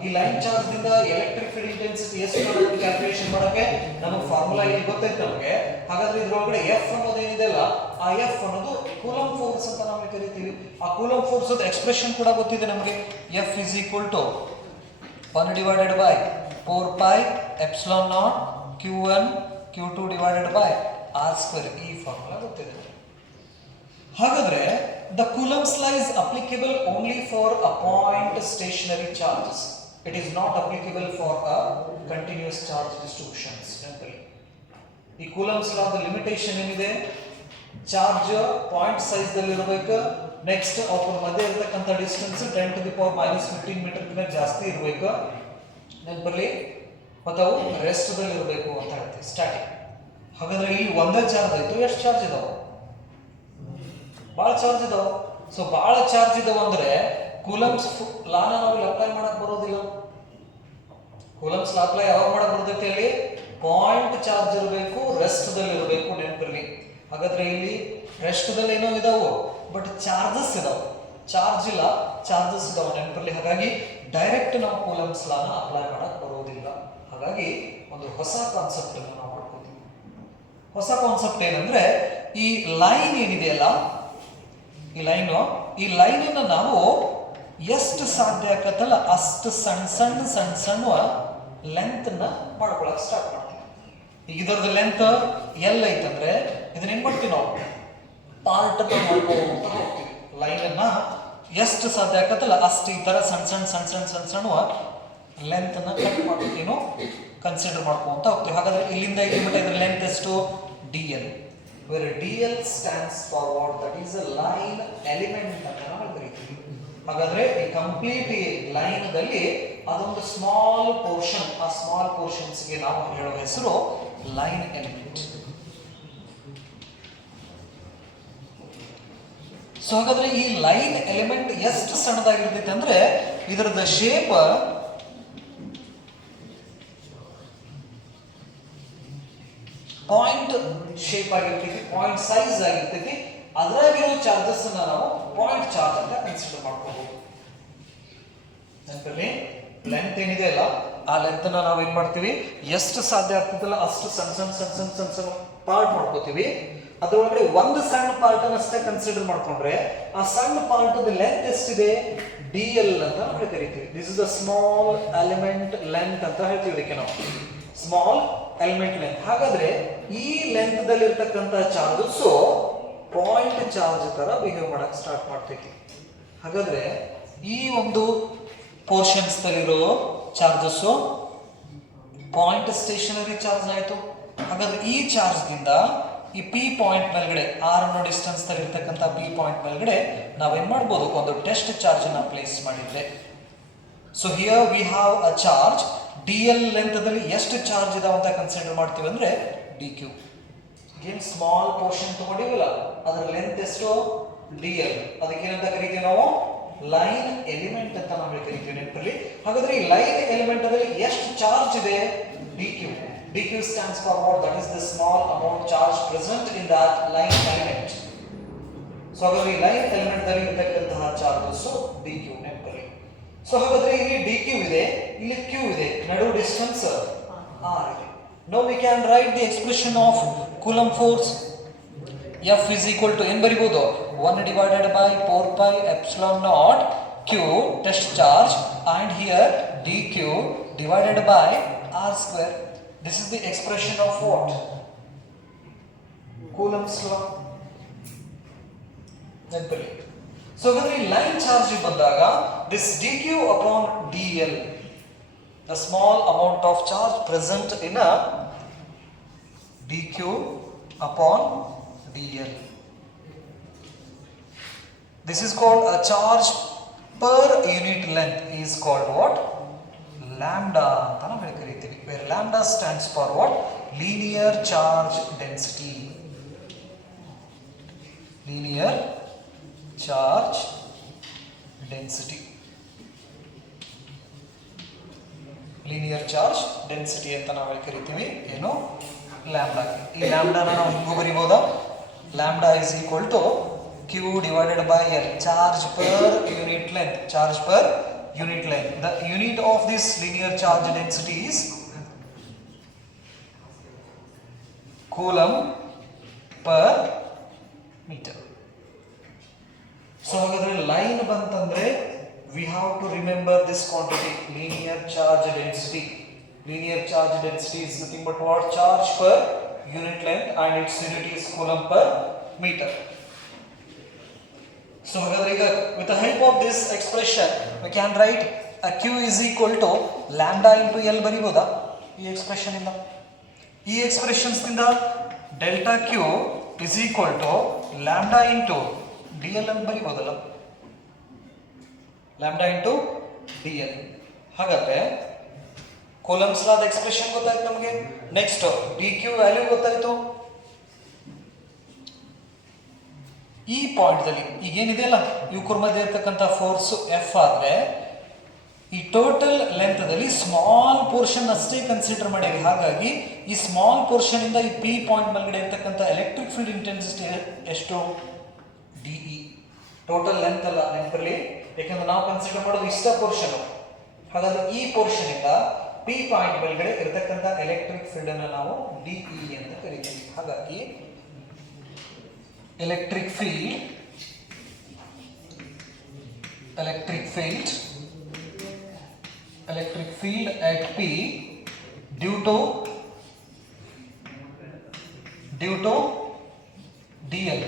ಈ line charge ದಿಂದ electric field intensity ಎಷ್ಟು ಅನ್ನೋದು ಕ್ಯಾಲ್ಕುಲೇಷನ್ ಮಾಡಕ್ಕೆ ನಮಗೆ ಫಾರ್ಮುಲಾ ಇಲ್ಲಿ ಗೊತ್ತೈತೆ ನಮಗೆ. ಹಾಗಾದ್ರೆ ಇದ್ರೊಳಗಡೆ ಎಫ್ ಅನ್ನೋದು ಏನಿದೆಯಲ್ಲ ಆ ಎಫ್ ಅನ್ನೋದು ಕೂಲಂಬ್ ಫೋರ್ಸ್ ಅಂತ ನಾವು ಕರಿತೀವಿ. ಆ ಕೂಲಂಬ್ ಫೋರ್ಸ್ ಎಕ್ಸ್ಪ್ರೆಷನ್ ಕೂಡ ಗೊತ್ತಿದೆ ನಮಗೆ. F is equal to 1 divided by 4 pi epsilon naught q1 q2 divided by r square. ಈ ಫಾರ್ಮುಲಾ ಗೊತ್ತಿದೆ. ಹಾಗಾದ್ರೆ the Coulomb's law is applicable only for a point stationary charges. It is not applicable for a continuous charge distributions. ಈ Coulomb's law ದ limitation ಏನಿದೆ, charge point size ದಲ್ಲಿ ಇರಬೇಕು, next ಅವ್ರ ಮಧ್ಯೆ ಇರತಕ್ಕಂಥ distance 10 to the power minus 15 metre ಕಿಂತ ಜಾಸ್ತಿ ಇರಬೇಕು ನೆನಪಲ್ಲಿ, ಮತ್ತು ಅವು ರೆಸ್ಟ್ ದಲ್ಲಿ ಇರಬೇಕು ಅಂತ ಹೇಳ್ತೀವಿ ಸ್ಟಾಟಿಕ್. ಹಾಗಾದ್ರೆ ಇಲ್ಲಿ ಒಂದೇ ಚಾರ್ಜ್ ಆಯ್ತು, ಎಷ್ಟು ಚಾರ್ಜ್ ಇದಾವೆ, ಭಾಳ ಚಾರ್ಜ್ ಇದಾವೆ. ಸೊ ಭಾಳ ಚಾರ್ಜ್ ಇದಾವೆ ಅಂದ್ರೆ ಕೂಲಂಬ್ಸ್ ಲಾನ ನಾವು ಅಪ್ಲೈ ಮಾಡಕ್ ಬರೋದಿಲ್ಲ. ಕೂಲಂಬ್ಸ್ ಲಾ ಅಪ್ಲೈ ಯಾವಾಗ ಮಾಡಕ್ ಬರ್ತೈತೆ, ಅಲ್ಲಿ ಪಾಯಿಂಟ್ ಚಾರ್ಜ್ ಇರಬೇಕು, ರೆಸ್ಟ್ ದಲ್ಲಿ ಇರಬೇಕು ನೆನಪಿರ್ಲಿ. ಹಾಗಾದ್ರೆ ಇಲ್ಲಿ ರೆಸ್ಟ್ ದಲ್ಲಿ ಏನೋ ಇದಾವು, ಬಟ್ ಚಾರ್ಜಸ್ ಇದಾವೆ, ಚಾರ್ಜ್ ಇಲ್ಲ ಚಾರ್ಜಸ್ ಇದಾವೆ ನೆನಪಿರ್ಲಿ. ಹಾಗಾಗಿ ಡೈರೆಕ್ಟ್ ನಾವು ಕೂಲಂಬ್ಸ್ ಲಾನ ಅಪ್ಲೈ ಮಾಡಕ್ ಬರೋದಿಲ್ಲ. ಹಾಗಾಗಿ ಒಂದು ಹೊಸ ಕಾನ್ಸೆಪ್ಟ್ ಅನ್ನು ನಾವು ಮಾಡ್ಕೋತೀವಿ. ಹೊಸ ಕಾನ್ಸೆಪ್ಟ್ ಏನಂದ್ರೆ, ಈ ಲೈನ್ ಏನಿದೆಯಲ್ಲ, ಈ ಲೈನನ್ನ ನಾವು ಎಷ್ಟು ಸಾಧ್ಯ ಆಗತ್ತಲ್ಲ ಅಷ್ಟು ಸಣ್ಣ ಸಣ್ಣ ಸಣ್ಣ ಸಣ್ಣ ಲೆಂತ್ ನ ಮಾಡ್ಕೊಳಕ್ ಸ್ಟಾರ್ಟ್ ಮಾಡ್ತೀವಿ. ಈಗ ಇದರದ ಲೆಂತ್ ಎಲ್ಲ ಐತಂದ್ರೆ ಇದನ್ನ ಏನ್ ಮಾಡ್ತೀವಿ ನಾವು, ಪಾರ್ಟ್ ಮಾಡ್ಕೊಂತ ಹೋಗ್ತೀವಿ. ಲೈನ್ ಅನ್ನ ಎಷ್ಟು ಸಾಧ್ಯ ಆಗತ್ತಲ್ಲ ಅಷ್ಟು ಈ ತರ ಸಣ್ಣ ಸಣ್ಣ ಸಣ್ಣ ಸಣ್ಣ ಸಣ್ಣ ಸಣ್ಣ ಲೆಂತ್ ನ ಕಟ್ ಮಾಡ್ತೀವಿ, ಕನ್ಸಿಡರ್ ಮಾಡ್ಕೊಂತ ಹೋಗ್ತೀವಿ. ಹಾಗಾದ್ರೆ ಇಲ್ಲಿಂದ ಇಲ್ಲಿ ಮಟ್ಟ ಇದ್ರ ಲೆಂತ್ ಎಷ್ಟು, DL, where DL stands for what, that is a line element ಅಂತ ನಾವು ಕರೀತೀವಿ. ಹಾಗಾದ್ರೆ ಈ ಕಂಪ್ಲೀಟ್ ಲೈನ್ ದಲ್ಲಿ ಅದೊಂದು ಸ್ಮಾಲ್ ಪೋರ್ಷನ್, ಆ ಸ್ಮಾಲ್ ಪೋರ್ಷನ್ಸ್ ಗೆ ನಾವು ಹೇಳೋ ಹೆಸರು ಲೈನ್ ಎಲಿಮೆಂಟ್. ಸೊ ಹಾಗಾದ್ರೆ ಈ ಲೈನ್ ಎಲಿಮೆಂಟ್ ಎಷ್ಟು ಸಣ್ಣದಾಗಿರ್ತೈತೆ ಅಂದ್ರೆ ಇದರದ ಶೇಪ್ ಪಾಯಿಂಟ್ ಶೇಪ್ ಆಗಿರ್ತೈತಿ, ಪಾಯಿಂಟ್ ಸೈಜ್ ಆಗಿರ್ತೈತಿ. ಅದರಾಗಿರೋ ಚಾರ್ಜಸ್ ನಾವು ಪಾಯಿಂಟ್ ಚಾರ್ಜ್ ಅಂತ ಕನ್ಸಿಡರ್ ಮಾಡ್ಕೋಬಹುದು. ನೆನಪಲ್ಲಿ ಲೆಂತ್ ಏನಿದೆ ಅಲ್ಲ ಆ ಲೆಂತ್ ನಾವು ಏನ್ ಮಾಡ್ತೀವಿ, ಎಷ್ಟು ಸಾಧ್ಯ ಆಗ್ತದಲ್ಲ ಅಷ್ಟು ಸಣ್ಣ ಸಣ್ಣ ಸಣ್ಣ ಸಣ್ಣ ಸಣ್ಣ ಸಣ್ಣ ಪಾರ್ಟ್ ಮಾಡ್ಕೋತೀವಿ. ಅದರೊಳಗಡೆ ಒಂದು ಸಣ್ಣ ಪಾರ್ಟ್ ಅಷ್ಟೇ ಕನ್ಸಿಡರ್ ಮಾಡ್ಕೊಂಡ್ರೆ ಆ ಸಣ್ಣ ಪಾರ್ಟ್ ಲೆಂತ್ ಎಷ್ಟಿದೆ, ಡಿ ಎಲ್ ಅಂತ ನಾವು ಕರಿತೀವಿ. This is the small element length ಅಂತ ಹೇಳ್ತೀವಿ ಇದಕ್ಕೆ ನಾವು, ಸ್ಮಾಲ್ ಎಲಿಮೆಂಟ್ ಲೆಂತ್. ಹಾಗಾದ್ರೆ ಈ ಲೆಂತ್ ದಲ್ಲಿ ಇರ್ತಕ್ಕಂಥ ಚಾರ್ಜಸ್ ಪಾಯಿಂಟ್ ಚಾರ್ಜ್ ತರ ಬಿಹೇವ್ ಮಾಡಕ್ ಸ್ಟಾರ್ಟ್ ಮಾಡ್ತೈತಿ. ಹಾಗಾದ್ರೆ ಈ ಒಂದು ಪೋರ್ಷನ್ಸ್ ದಲ್ಲಿರೋ ಚಾರ್ಜಸ್ ಪಾಯಿಂಟ್ ಸ್ಟೇಷನರಿ ಚಾರ್ಜ್ ಆಯಿತು. ಹಾಗಾದ್ರೆ ಈ ಚಾರ್ಜ್ ದಿಂದ ಈ ಪಿ ಪಾಯಿಂಟ್ ಮೇಲ್ಗಡೆ ಆರ್ ಅನ್ನೋ ಡಿಸ್ಟೆನ್ಸ್ ದಲ್ಲಿ ಇರ್ತಕ್ಕಂಥ ಪಿ ಪಾಯಿಂಟ್ ಮೇಲ್ಗಡೆ ನಾವೇನ್ ಮಾಡ್ಬೋದು, ಒಂದು ಟೆಸ್ಟ್ ಚಾರ್ಜ್ ಅನ್ನ ಪ್ಲೇಸ್ ಮಾಡಿದ್ರೆ. So here we have a charge D L length ದಲ್ಲಿ ಎಷ್ಟು ಚಾರ್ಜ್ ಇದಾವ ಅಂತ ಕನ್ಸಿಡರ್ ಮಾಡ್ತೀವಿ ಅಂದ್ರೆ ಡಿ ಕ್ಯೂ. ಏನ್ ಸ್ಮಾಲ್ ಪೋರ್ಷನ್ ತಗೊಂಡಿವಲ್ಲ ಅದರ ಲೆಂತ್ ಎಷ್ಟು, ಡಿ ಎಲ್. ಅದಕ್ಕೆ ಏನಂತ ಕರಿತೀವಿ ನಾವು, ಲೈನ್ ಎಲಿಮೆಂಟ್ ಅಂತ ನಾವು ಕರಿತೀವಿ ನೆನಪಲ್ಲಿ. ಹಾಗಾದ್ರೆ ಈ ಲೈನ್ ಎಲಿಮೆಂಟ್ ಅಲ್ಲಿ ಎಷ್ಟು ಚಾರ್ಜ್ ಇದೆ, d q. D q stands for what, that is the small amount charge present in that line element. So ಹಾಗಾದ್ರೆ ಈ ಲೈನ್ ಎಲಿಮೆಂಟ್ ದಲ್ಲಿ ಇರತಕ್ಕಂತಹ ಚಾರ್ಜಸ್ ಡಿ ಕ್ಯೂ ನೆನಪಲ್ಲಿ. ಸೊ ಹಾಗಾದ್ರೆ ಇಲ್ಲಿ ಡಿ ಕ್ಯೂ ಇದೆ, ಇಲ್ಲಿ ಕ್ಯೂ ಇದೆ, ನಡು ಡಿಸ್ಟೆನ್ಸ್ ಆರ್ ಇದೆ. Now we can write the expression of Coulomb force. F is equal to ಏನು ಬರಿಬಹುದು, 1 divided by 4 pi epsilon naught q test charge and here dq divided by r square. This is the expression of what, Coulomb's law. ನೆನಪಲ್ಲಿ. So ಹಾಗಾದ್ರೆ ಈ line charge ಬಂದಾಗ this dq upon dl, the small amount of charge present in a dq upon dl. This is called a charge per unit length is called what, lambda ಅಂತ ನಾವು ಕರಿತೀವಿ. Where lambda stands for what, linear charge density. Linear charge density. Linear charge density ಅಂತ ನಾವು ಕರಿತೀವಿ ಏನು, ಲ್ಯಾಂಬ್ಡಾ. ಈ ಲ್ಯಾಂಬ್ಡಾನ ನಾವು ಹಿಂಗೂ ಬರಿಬೋದಾ, lambda is equal to q divided by l, charge per unit length, charge per unit length. The unit of this linear charge density is coulomb per meter. So ಹಾಗಾದ್ರೆ ಲೈನ್ ಬಂತಂದ್ರೆ we have to remember this quantity, linear charge density. Linear charge density is nothing but what, charge per unit length and its unit is coulomb per meter. So with the help of this expression we can write a q is equal to lambda into l ಬರಿಬೋದಾ ಈ ಎಕ್ಸ್ಪ್ರೆಷನ್ ಇಂದ. ಈ ಎಕ್ಸ್ಪ್ರೆಷನ್ಸ್ ಇಂದ delta q is equal to lambda into dl ಅಂತ ಬರಿಬೋದಲ್ಲ, lambda into dl. ಹಾಗಾದ್ರೆ ಕೂಲಂಬ್ಸ್ ಲಾದ ಎಕ್ಸ್ಪ್ರೆಷನ್ ಗೊತ್ತಾಯ್ತು ನಮಗೆ. ನೆಕ್ಸ್ಟ್ ಡಿ ಕ್ಯೂ ವ್ಯಾಲ್ಯೂ ಗೊತ್ತಾಯ್ತು. ಈ ಪಾಯಿಂಟ್ ದಲ್ಲಿ ಈಗೇನಿದೆ ಅಲ್ಲ ಇವ್ರ ಮಧ್ಯೆ ಇರ್ತಕ್ಕಂಥ ಫೋರ್ಸ್ ಎಫ್ ಆದ್ರೆ ಈ ಟೋಟಲ್ ಲೆಂತ್ ದಲ್ಲಿ ಸ್ಮಾಲ್ ಪೋರ್ಷನ್ ಅಷ್ಟೇ ಕನ್ಸಿಡರ್ ಮಾಡೀವಿ. ಹಾಗಾಗಿ ಈ ಸ್ಮಾಲ್ ಪೋರ್ಷನ್ ಇಂದ ಈ ಪಿ ಪಾಯಿಂಟ್ ಮೇಲ್ಗಡೆ ಇರ್ತಕ್ಕಂಥ ಎಲೆಕ್ಟ್ರಿಕ್ ಫೀಲ್ಡ್ ಇಂಟೆನ್ಸಿಟಿ ಎಷ್ಟು, ಡಿಇ. ಟೋಟಲ್ ಲೆಂತ್ ಅಲ್ಲ ನೆನಪಲ್ಲಿ, ಯಾಕಂದ್ರೆ ನಾವು ಕನ್ಸಿಡರ್ ಮಾಡೋದು ಇಷ್ಟ ಪೋರ್ಷನ್. ಹಾಗಾದ್ರೆ ಈ ಪೋರ್ಷನ್ ಇಂದ ಪಿ ಪಾಯಿಂಟ್ ಮೇಲ್ಗಡೆ ಇರತಕ್ಕಂಥ ಎಲೆಕ್ಟ್ರಿಕ್ ಫೀಲ್ಡ್ ಅನ್ನು ನಾವು ಡಿಇ ಅಂತ ಕರಿತೀವಿ. ಹಾಗಾಗಿ electric field at P due to dl.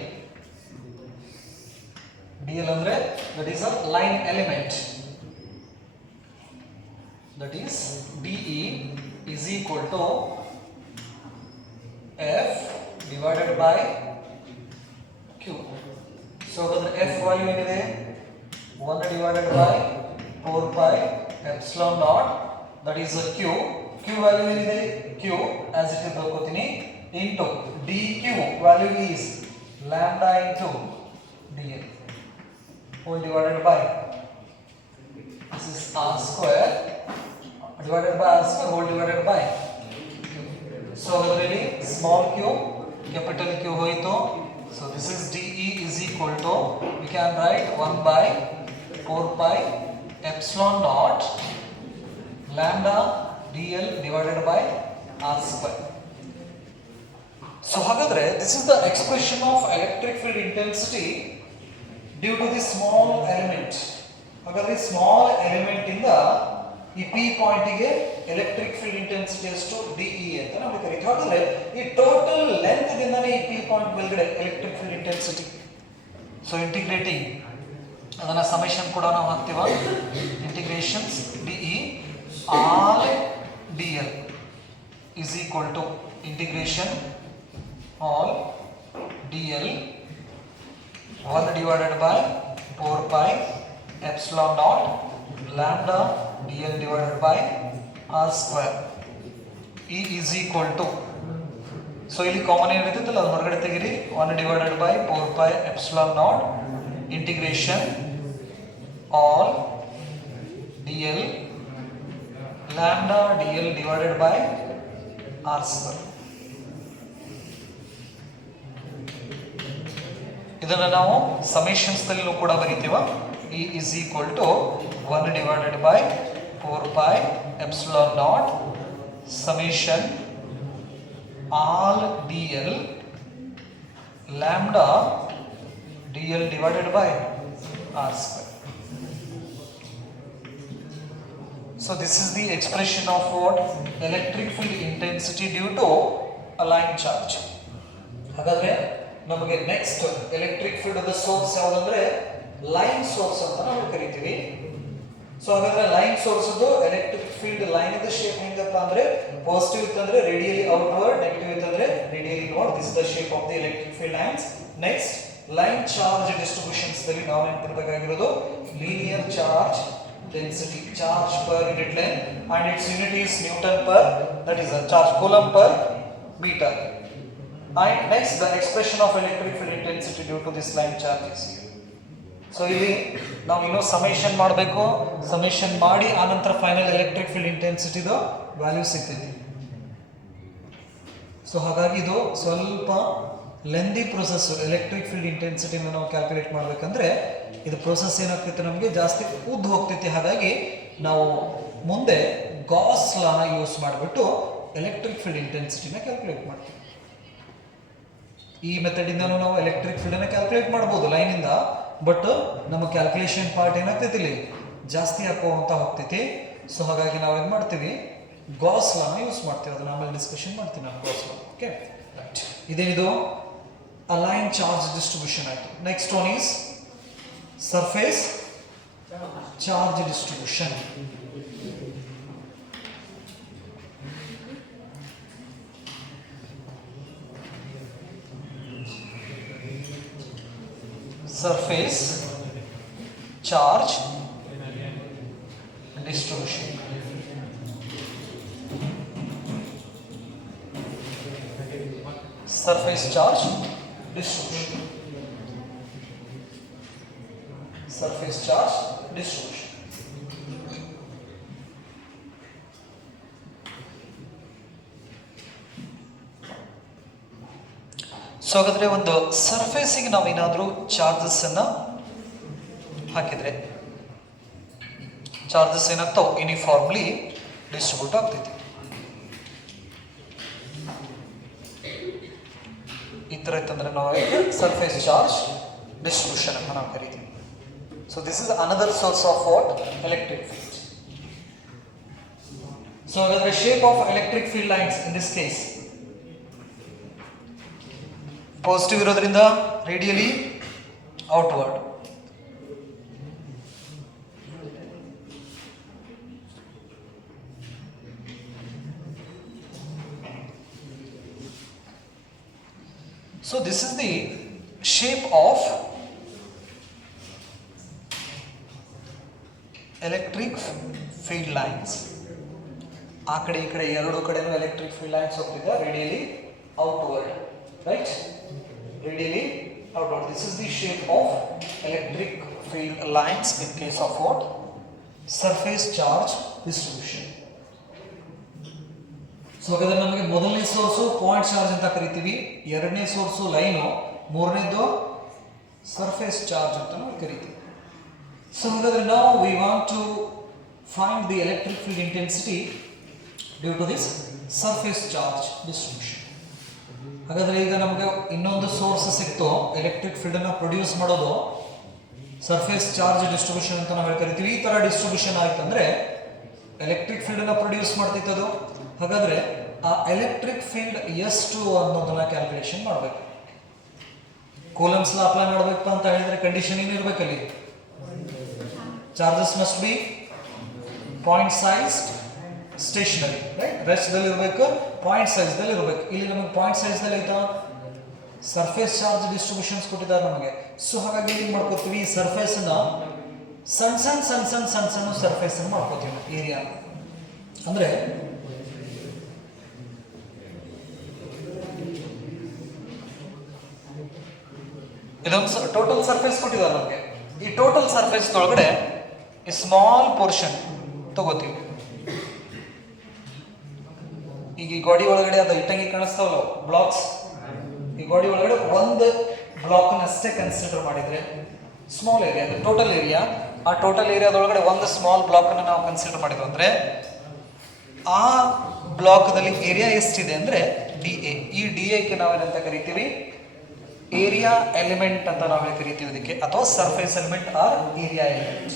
dl ಅಂದ್ರೆ that is a line element, that is dE is equal to F divided by Q. So the F value ಏನಿದೆ 1 divided by 4 pi epsilon naught, that is a Q Q value ಏನಿದೆ Q as it is ಬರ್ಕೋತೀನಿ into dq value is lambda into dl whole divided by this is r square divided by r square whole divided by q. So ಅದರಲ್ಲಿ small q capital Q ಹೋಯಿತು. So this is dE is equal to we can write 1 by 4 pi epsilon naught lambda dl divided by r square. So ಹಾಗಾದ್ರೆ this is the expression of electric field intensity due to the small element. ಹಾಗಾದ್ರೆ small element ಇಂದ ಈ P point ಗೆ electric field intensity ಎಷ್ಟು dE ಅಂತ ನಾವು ಕರೀತೀವಿ. ಹಾಗಾದ್ರೆ ಈ ಟೋಟಲ್ ಲೆಂತ್ ದಿಂದನೇ ಈ P ಪಾಯಿಂಟ್ ಮೇಲ್ಗಡೆ electric field intensity. So integrating ಅದನ್ನ ಸಮೇಷನ್ ಕೂಡ ನಾವು ಹಾಕ್ತೀವ. Integrations dE all dl is equal to integration all dl 1 divided by 4 pi epsilon naught lambda dl divided by r square E is equal to, so ಇಲ್ಲಿ ಕಾಮನ್ ಏನಿರುತ್ತಲ್ಲ ಅದು ಹೊರಗಡೆ ತೆಗಿರಿ, 1 divided by 4 pi epsilon naught integration all dl lambda dl divided by r square. ಇದನ್ನ ನಾವು ಸಮೇಷನ್ಸ್ ದಲ್ಲೂ ಕೂಡ ಬರೀತೀವ. E is equal to 1 divided by 4 pi epsilon naught summation all dl lambda dl divided by r square. So this is the expression of what electric field intensity due to a line charge. ಹಾಗಾದ್ರೆ ನಮಗೆ next electric field ದ source ಯಾವುದಂದ್ರೆ line source ಅಂತ ನಾವು ಕರಿತೀವಿ. So ಹಾಗಾದ್ರೆ line source electric field line ಇದ shape ಹೆಂಗಪ್ಪ ಅಂದ್ರೆ ಪಾಸಿಟಿವ್ ಇತ್ತಂದ್ರೆ ರೇಡಿಯಲಿ ಔಟ್ವರ್ಡ್, ನೆಗೆಟಿವ್ ಇತ್ತಂದ್ರೆ radially inward. This is the shape of the electric field lines. Next line charge distributions ದಲ್ಲಿ ನಾವು ನೆನಪಿರಬೇಕಾಗಿರೋದು linear charge density, charge per unit length, and its unit is Newton per, that is a charge coulomb per meter. And next the expression of electric field intensity due to this line charges. So ಇಲ್ಲಿ ನಾವು ಇನ್ನೂ ಸಮೇಷನ್ ಮಾಡಬೇಕು. ಸಮೇಷನ್ ಮಾಡಿ ಆನಂತರ final electric field intensity the value ಸಿಗ್ತೈತಿ. ಸೊ ಹಾಗಾಗಿ ಇದು ಸ್ವಲ್ಪ ಲೆಂದಿ ಪ್ರೊಸೆಸ್. ಎಲೆಕ್ಟ್ರಿಕ್ ಫೀಲ್ಡ್ ಇಂಟೆನ್ಸಿಟಿನ ನಾವು ಕ್ಯಾಲ್ಕುಲೇಟ್ ಮಾಡಬೇಕಂದ್ರೆ ಇದು ಪ್ರೊಸೆಸ್ ಏನಾಗ್ತೈತೆ, ನಮಗೆ ಜಾಸ್ತಿ ಉದ್ದ ಹೋಗ್ತೈತಿ. ಹಾಗಾಗಿ ನಾವು ಮುಂದೆ ಗಾಸ್ ಲಾನ ಯೂಸ್ ಮಾಡಿಬಿಟ್ಟು ಎಲೆಕ್ಟ್ರಿಕ್ ಫೀಲ್ಡ್ ಇಂಟೆನ್ಸಿಟಿನ ಕ್ಯಾಲ್ಕುಲೇಟ್ ಮಾಡ್ತೀವಿ. ಈ ಮೆಥಡ್ ಇಂದನೂ ನಾವು ಎಲೆಕ್ಟ್ರಿಕ್ ಫೀಲ್ಡ್ ಅನ್ನ ಕ್ಯಾಲ್ಕುಲೇಟ್ ಮಾಡಬಹುದು ಲೈನ್ ಇಂದ, ಬಟ್ ನಮ್ಮ ಕ್ಯಾಲ್ಕುಲೇಷನ್ ಪಾರ್ಟ್ ಏನಾಗ್ತೈತಿ ಇಲ್ಲಿ ಜಾಸ್ತಿ ಹಾಕುವಂತ ಹೋಗ್ತೈತಿ. ಸೊ ಹಾಗಾಗಿ ನಾವು ಏನ್ ಮಾಡ್ತೀವಿ, ಗಾಸ್ ಲಾನ ಯೂಸ್ ಮಾಡ್ತೀವಿ. ಅದನ್ನ ಆಮೇಲೆ ಡಿಸ್ಕಷನ್ ಮಾಡ್ತೀನಿ ನಾನು ಗಾಸ್ ಲಾ. ಓಕೆ, ಇದೇನಿದು ಅಲೈನ್ ಚಾರ್ಜ್ ಡಿಸ್ಟ್ರಿಬ್ಯೂಷನ್ ಆಯ್ತು. Next one is surface charge distribution. Surface charge distribution. Surface charge distribution. Surface charge distribution. So ಹಾಗಾದ್ರೆ ಒಂದು ಸರ್ಫೇಸಿಗೆ ನಾವೇನಾದರೂ ಚಾರ್ಜಸ್ ಅನ್ನ ಹಾಕಿದ್ರೆ ಚಾರ್ಜಸ್ ಏನಾಗ್ತಾವ ಯೂನಿಫಾರ್ಮ್ಲಿ ಡಿಸ್ಟ್ರಿಬ್ಯೂಟ್ ಆಗ್ತೈತಿ. ಈ ಥರ ಇತ್ತಂದ್ರೆ ನಾವು ಸರ್ಫೇಸ್ ಚಾರ್ಜ್ ಡಿಸ್ಟ್ರಿಬ್ಯೂಷನ್ ಅಂತ ನಾವು ಕರಿತೀವಿ. So this is another source of what electric field. So ಹಾಗಾದ್ರೆ shape of electric field lines in this case positive ಇರೋದ್ರಿಂದ radially outward, so this is the shape of electric field lines. ಆ ಕಡೆ ಈ ಕಡೆ ಎರಡು ಕಡೆನೂ ಎಲೆಕ್ಟ್ರಿಕ್ ಫೀಲ್ಡ್ ಲೈನ್ಸ್ ಹೋಗ್ತಿದೆ radially outward, right? Radially outward. This is the shape of electric field lines in case of what? Surface charge distribution. So ಹಾಗಾದ್ರೆ ನಮಗೆ ಮೊದಲನೇ ಸೋರ್ಸು ಪಾಯಿಂಟ್ ಚಾರ್ಜ್ ಅಂತ ಕರಿತೀವಿ, ಎರಡನೇ ಸೋರ್ಸು ಲೈನು, ಮೂರನೇದು ಸರ್ಫೇಸ್ ಚಾರ್ಜ್ ಅಂತ ನಾವು ಕರಿತೀವಿ. ಸೊ ಹಾಗಾದ್ರೆ ನಾವು we want to find the electric field intensity due to this surface charge distribution. ಹಾಗಾದ್ರೆ ಈಗ ನಮಗೆ ಇನ್ನೊಂದು ಸೋರ್ಸ್ ಸಿಕ್ತು ಎಲೆಕ್ಟ್ರಿಕ್ ಫೀಲ್ಡ್ ಅನ್ನು ಪ್ರೊಡ್ಯೂಸ್ ಮಾಡೋದು, ಸರ್ಫೇಸ್ ಚಾರ್ಜ್ ಡಿಸ್ಟ್ರಿಬ್ಯೂಷನ್ ಅಂತ ನಾವು ಕರಿತೀವಿ. ಈ ತರ ಡಿಸ್ಟ್ರಿಬ್ಯೂಷನ್ ಆಯ್ತಂದ್ರೆ ಎಲೆಕ್ಟ್ರಿಕ್ ಫೀಲ್ಡ್ ಅನ್ನು ಪ್ರೊಡ್ಯೂಸ್ ಮಾಡ್ತಿತ್ತು. ಹಾಗಾದ್ರೆ ಆ ಎಲೆಕ್ಟ್ರಿಕ್ ಫೀಲ್ಡ್ ಎಷ್ಟು ಅನ್ನೋದನ್ನ ಕ್ಯಾಲ್ಕುಲೇಷನ್ ಮಾಡಬೇಕು. ಕೂಲಂಬ್ಸ್ ಲಾ ಅಪ್ಲೈ ಮಾಡಬೇಕು ಅಂತ ಹೇಳಿದ್ರೆ ಕಂಡೀಷನ್ ಏನಿರ್ಬೇಕಲ್ಲಿ? Charges must be point size stationary, right? Rest ದಲ್ಲಿ ಇರಬೇಕು, ಪಾಯಿಂಟ್ ಸೈಜ್ ದಲ್ಲಿ ಇರಬೇಕು. ಇಲ್ಲಿ ನಮಗೆ ಪಾಯಿಂಟ್ ಸೈಜ್ ದಲ್ಲಿ ಐತಾ ಸರ್ಫೇಸ್ ಚಾರ್ಜ್ ಡಿಸ್ಟ್ರಿಬ್ಯೂಷನ್ಸ್ ಕೊಟ್ಟಿದ್ದಾರೆ ನಮಗೆ. ಸೊ ಹಾಗಾಗಿ ಏನ್ ಮಾಡ್ಕೋತೀವಿ, ಸರ್ಫೇಸ್ ನ ಸಣ್ಣ ಸಣ್ಣ ಸಣ್ಣ ಸಣ್ಣ ಸಣ್ಣ ಸಣ್ಣ ಸರ್ಫೇಸ್ ಅನ್ನು ಮಾಡ್ಕೋತೀವಿ. ಏರಿಯಾ ಅಂದ್ರೆ ಇದೊಂದು ಟೋಟಲ್ ಸರ್ಫೇಸ್ ಕೊಟ್ಟಿದ್ದಾರೆ ನಮಗೆ. ಈ ಟೋಟಲ್ ಸರ್ಫೇಸ್ ಒಳಗಡೆ ಈ ಸ್ಮಾಲ್ ಪೋರ್ಷನ್ ತಗೋತೀವಿ. ಈಗ ಈ ಗಾಡಿ ಒಳಗಡೆ ಅದು ಇಟ್ಟಂಗಿ ಕಾಣಿಸ್ತಾವಲ್ಲ ಬ್ಲಾಕ್ಸ್, ಈ ಗಾಡಿ ಒಳಗಡೆ ಒಂದು ಬ್ಲಾಕ್ ಅಷ್ಟೇ ಕನ್ಸಿಡರ್ ಮಾಡಿದ್ರೆ ಸ್ಮಾಲ್ ಏರಿಯಾ, ಅದು ಟೋಟಲ್ ಏರಿಯಾ. ಆ ಟೋಟಲ್ ಏರಿಯಾದೊಳಗಡೆ ಒಂದು ಸ್ಮಾಲ್ ಬ್ಲಾಕ್ ಅನ್ನು ನಾವು ಕನ್ಸಿಡರ್ ಮಾಡಿದ್ವಿ ಅಂದ್ರೆ ಆ ಬ್ಲಾಕ್ದಲ್ಲಿ ಏರಿಯಾ ಎಷ್ಟಿದೆ ಅಂದ್ರೆ DA. ಈ DAಕ್ಕೆ ನಾವೇನಂತ ಕರಿತೀವಿ? ಏರಿಯಾ ಎಲಿಮೆಂಟ್ ಅಂತ ನಾವು ಕರಿತೀವಿ ಇದಕ್ಕೆ, ಅಥವಾ surface element or area element.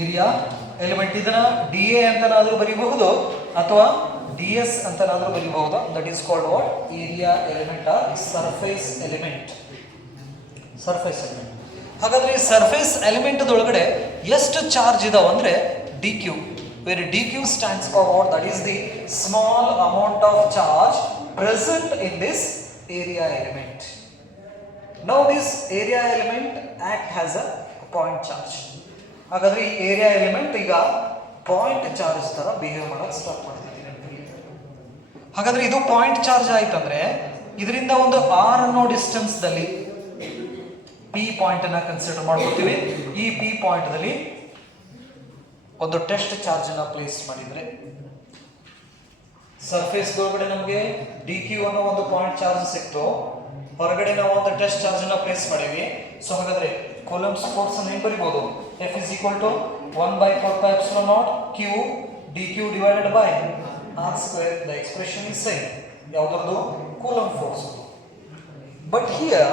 Area element ಇದನ್ನ DA ಅಂತನಾದ್ರೂ ಬರೀಬಹುದು ಅಥವಾ DS ಅಂತನಾದ್ರೂ ಬರೀಬಹುದು. That is called what? Area element or surface element. Surface element. ಹಾಗಾದ್ರೆ ಈ ಸರ್ಫೇಸ್ ಎಲಿಮೆಂಟ್ ಒಳಗಡೆ ಎಷ್ಟು ಚಾರ್ಜ್ ಇದಾವ ಅಂದ್ರೆ DQ, where DQ stands for what? That is the small amount of charge present in this area element. Now this area element act as a point charge. ಹಾಗಾದ್ರೆ ಈ area element ಈಗ point charge ತರ ಬಿಹೇವ್ ಮಾಡೋಕೆ ಸ್ಟಾರ್ಟ್ ಮಾಡ್ತಿದ್ದೀವಿ. ಹಾಗಾದ್ರೆ ಇದು point charge ಆಯ್ತಂದ್ರೆ ಇದರಿಂದ ಒಂದು r ಅನ್ನೋ ಡಿಸ್ಟೆನ್ಸ್ ದಲ್ಲಿ P ಪಾಯಿಂಟ್ ಅನ್ನ ಕನ್ಸಿಡರ್ ಮಾಡ್ಕೊತೀವಿ. ಈ P ಪಾಯಿಂಟ್ ದಲ್ಲಿ ಒಂದು ಟೆಸ್ಟ್ ಚಾರ್ಜ್ ಅನ್ನ ಪ್ಲೇಸ್ ಮಾಡಿದ್ರೆ ಸರ್ಫೇಸ್ ಒಳಗಡೆ ನಮಗೆ DQ ಅನ್ನೋ ಒಂದು ಪಾಯಿಂಟ್ ಚಾರ್ಜ್ ಸಿಕ್ತು, ಹೊರಗಡೆ ನಾವು ಒಂದು ಟೆಸ್ಟ್ ಚಾರ್ಜ್ ಅನ್ನ ಪ್ಲೇಸ್ ಮಾಡಿವಿ. ಸೊ ಹಾಗಾದ್ರೆ ಕೂಲಂಬ್ಸ್ ಫೋರ್ಸ್ ಅನ್ನು ಏನು ಬರೀಬಹುದು? F is equal to 1/4πε0 Q DQ divided by R square. The expression is same. ಯಾವುದರದು? Coulomb force. But here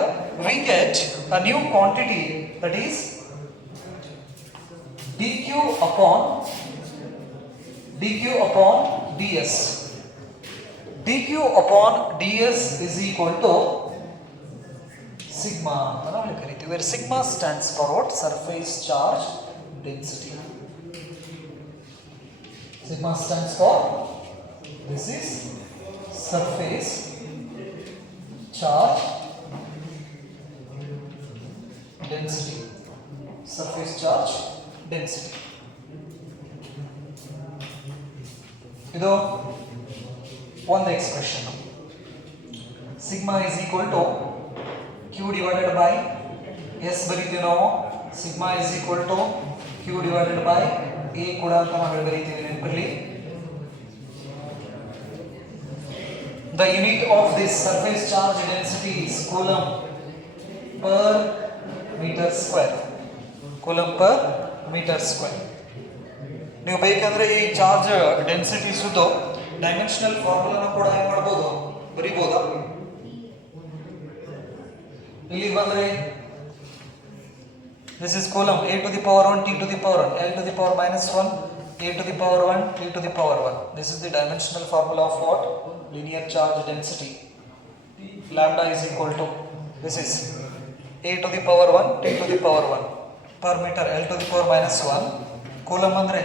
we get a new quantity, that is dq upon ds. dq upon ds is equal to sigma ಅಂತ ನಾವು ಕರೀತೀವಿ, where sigma stands for what? Surface charge density. Sigma stands for, this is surface charge density. Surface charge density. ಇದು ಒಂದು expression. Sigma is equal to Q divided by S ಬರೀತೀವಿ ನಾವು. Sigma is equal to Q divided by A ಕೂಡ ಅಂತ ನಾವು ಬರೀತೀವಿ, ನೆನಪಿರಲಿ. The unit of this surface charge density is coulomb per meter square. Coulomb per meter square. ನೀವು ಬೇಕಂದ್ರೆ ಈ ಚಾರ್ಜ್ ಡೆನ್ಸಿಟಿ ಸುದ್ದು ಡೈಮೆನ್ಷನಲ್ ಫಾರ್ಮುಲಾನ ಕೂಡ ಏನು ಮಾಡ್ಬೋದು? ಬರೀಬೋದಾ? ಇಲ್ಲಿ ಬಂದ್ರೆ this is coulomb a to the power 1 t to the power 1 l to the power minus 1 a to the power 1 t to the power 1. This is the dimensional formula of what? Linear charge density. Lambda is equal to, this is a to the power 1 t to the power 1 per meter l to the power minus 1. Coulomb ಅಂದ್ರೆ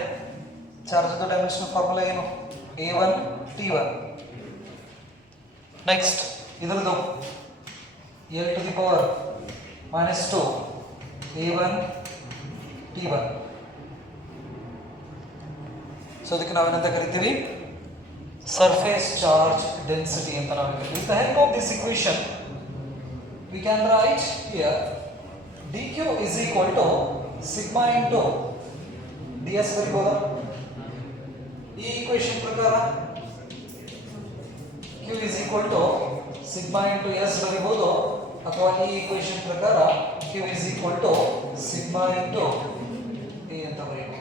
charge dimensional formula ಏನು? a1 t1. Next ಇದರದು l to the power minus 2 a1 t1. So ಅದಕ್ಕೆ ನಾವೇನಂತ ಕರಿತೀವಿ surface charge density ಅಂತ ನಾವು ಹೇಳ್ತೀವಿ. With the help of this equation we can write here dq is equal to sigma into ds ಬರೀಬೋದಾ? ಈ ಇಕ್ವೇಷನ್ ಪ್ರಕಾರ q is equal to sigma into s ಬರೀಬೋದು, ಅಥವಾ ಈ ಇಕ್ವೇಷನ್ ಪ್ರಕಾರ q is equal to sigma into a ಅಂತ ಬರೀಬೋದು.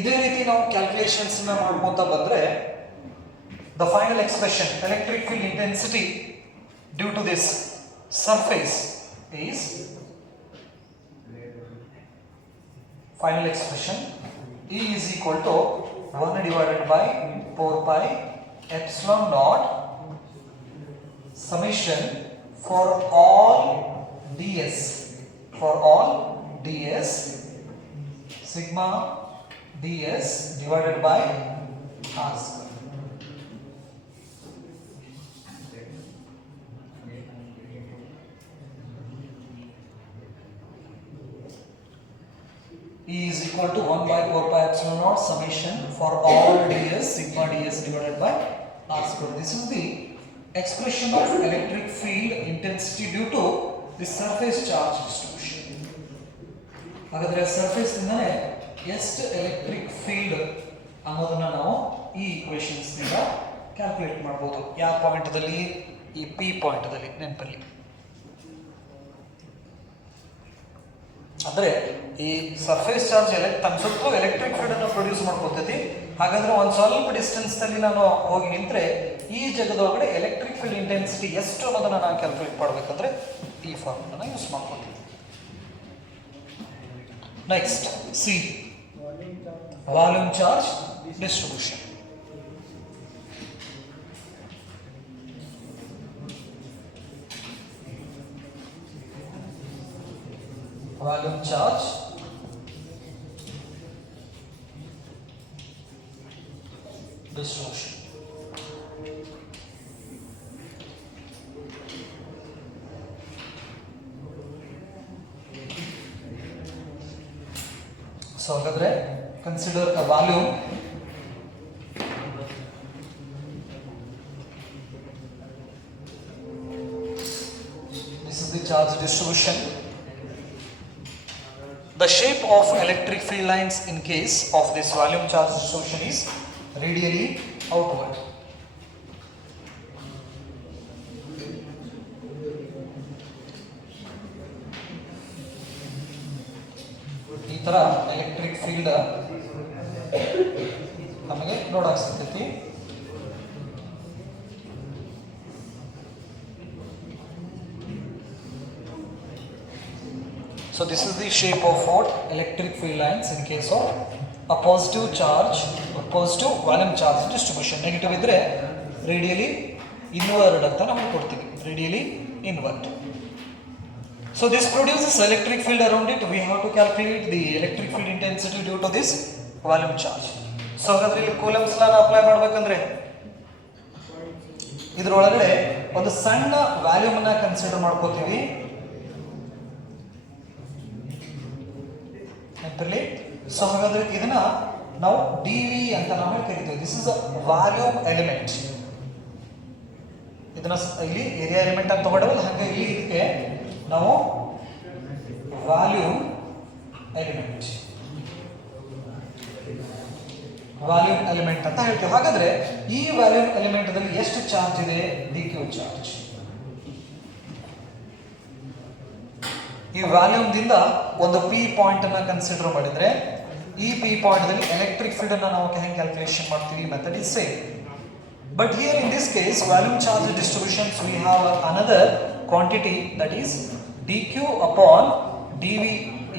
ಇದೇ ರೀತಿ ನಾವು ಕ್ಯಾಲ್ಕುಲೇಷನ್ಸ್ ಮಾಡ್ಕೊಂತ ಬಂದ್ರೆ the final expression electric field intensity due to this surface is final expression E is equal to 1 divided by 4 pi epsilon naught summation for all ds sigma ds divided by r square. E is equal to 1 by 4 pi epsilon naught summation for all ds sigma ds divided by r square. This is the expression of electric field intensity due to the surface charge distribution. ಹಾಗಾದ್ರೆ ಸರ್ಫೇಸ್ ಇಂದನೇ ಎಷ್ಟು electric field ಅನ್ನೋದನ್ನ ನಾವು ಈ ಈಕ್ವೇಷನ್ಸ್ ನಿಂದ ಕ್ಯಾಲ್ಕುಲೇಟ್ ಮಾಡಬಹುದು. ಯಾವ ಪಾಯಿಂಟ್ದಲ್ಲಿ? ಈ ಪಿ ಪಾಯಿಂಟ್ದಲ್ಲಿ ನೆನಪಲ್ಲಿ. ಅಂದ್ರೆ ಈ ಸರ್ಫೇಸ್ ಚಾರ್ಜ್ ತನ್ನ ಸುತ್ತಲೂ ಎಲೆಕ್ಟ್ರಿಕ್ ಫೀಲ್ಡ್ ಅನ್ನು ಪ್ರೊಡ್ಯೂಸ್ ಮಾಡ್ಕೊತೈತಿ. ಹಾಗಾದ್ರೆ ಒಂದು ಸ್ವಲ್ಪ ಡಿಸ್ಟೆನ್ಸ್ ನಲ್ಲಿ ನಾನು ಹೋಗಿ ನಿಂತ್ರೆ ಈ ಜಾಗದೊಳಗಡೆ ಎಲೆಕ್ಟ್ರಿಕ್ ಫೀಲ್ಡ್ ಇಂಟೆನ್ಸಿಟಿ ಎಷ್ಟು ಅನ್ನೋದನ್ನ ನಾನು ಕ್ಯಾಲ್ಕುಲೇಟ್ ಮಾಡಬೇಕಂದ್ರೆ ಈ ಫಾರ್ಮುಲಾನ ಯೂಸ್ ಮಾಡ್ಕೊತೀವಿ. Next C volume charge distribution. volume charge distribution. So ಹಾಗಾದ್ರೆ consider a volume this is the charge distribution. The shape of electric field lines in case of this volume charge distribution is radially outward. ಈ ತರ electric field ನಮಗೆ ನೋಡಕ್ ಸಿಗ್ತೈತಿ. So this is the shape of what electric field lines in case of a positive charge or positive volume charge distribution. Negative idre radially inward anta ನಾವು ಕೊಡ್ತೀವಿ, radially inward. So this produces electric field around it. We have to calculate the electric field intensity due to this volume charge. So ಹಾಗಾದ್ರೆ ಇಲ್ಲಿ ಕೂಲಂಬ್ಸ್ ಲಾ ಅಪ್ಲೈ ಮಾಡಬೇಕಂದ್ರೆ ಇದರೊಳಗಡೆ ಒಂದು ಸಣ್ಣ ವ್ಯಾಲ್ಯೂಮ್ ಅನ್ನ ಕನ್ಸಿಡರ್ ಮಾಡ್ಕೋತೀವಿ. ಸೊ ಹಾಗಾದ್ರೆ ಇದನ್ನ ನಾವು ಡಿವಿ ಅಂತ ನಾವು ಕರಿತೀವಿ. This is a volume element. ಇದನ್ನ ಇಲ್ಲಿ ಏರಿಯಾ ಎಲಿಮೆಂಟ್ ಅಂತ ತಗೊಂಡವಲ್ಲ, ಹಾಗೆ ಇಲ್ಲಿ ಇದಕ್ಕೆ ನಾವು ವಾಲ್ಯೂಮ್ ಎಲಿಮೆಂಟ್ ಅಂತ ಹೇಳ್ತೀವಿ. ಹಾಗಾದ್ರೆ ಈ ವಾಲ್ಯೂಮ್ ಎಲಿಮೆಂಟ್ ದಲ್ಲಿ ಎಷ್ಟು ಚಾರ್ಜ್ ಇದೆ? D q charge. ಈ ವ್ಯಾಲ್ಯೂಮ್ ದಿಂದ ಒಂದು ಪಿ ಪಾಯಿಂಟ್ ಅನ್ನ ಕನ್ಸಿಡರ್ ಮಾಡಿದ್ರೆ ಈ ಪಿ ಪಾಯಿಂಟ್ ದಲ್ಲಿ ಎಲೆಕ್ಟ್ರಿಕ್ ಫೀಲ್ಡ್ ಅನ್ನ ನಾವು ಹೆಂಗೆ ಕ್ಯಾಲ್ಕುಲೇಷನ್ ಮಾಡ್ತೀವಿ? Method is same. But here in this case volume charge distributions we have another quantity that is dq upon dv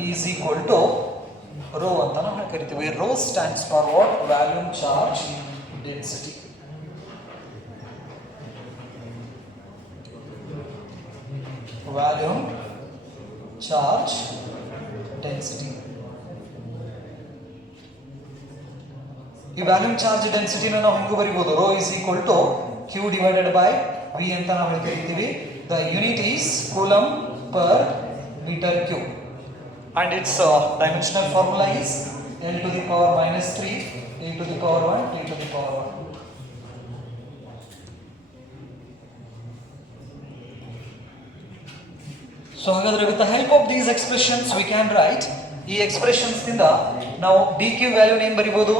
is equal to rho ಅಂತ ನಾವು ಕರಿತೀವಿ. rho stands for what? Volume charge density. Volume charge density. ಈ volume charge ಡೆನ್ಸಿಟಿನ ನಾವು ಹೆಂಗೆ ಬರೀಬಹುದು? rho is equal to q divided by v ಅಂತ ನಾವು ಕರಿತೀವಿ. The unit is coulomb per meter cube. and its dimensional formula is L to the power minus 3, A to the power 1, T to the power 1. So ಹಾಗಾದ್ರೆ with the help of these expressions we can write ಈ expressions ದಿಂದ ನಾವು dq value ಏನು ಬರಿಬಹುದು,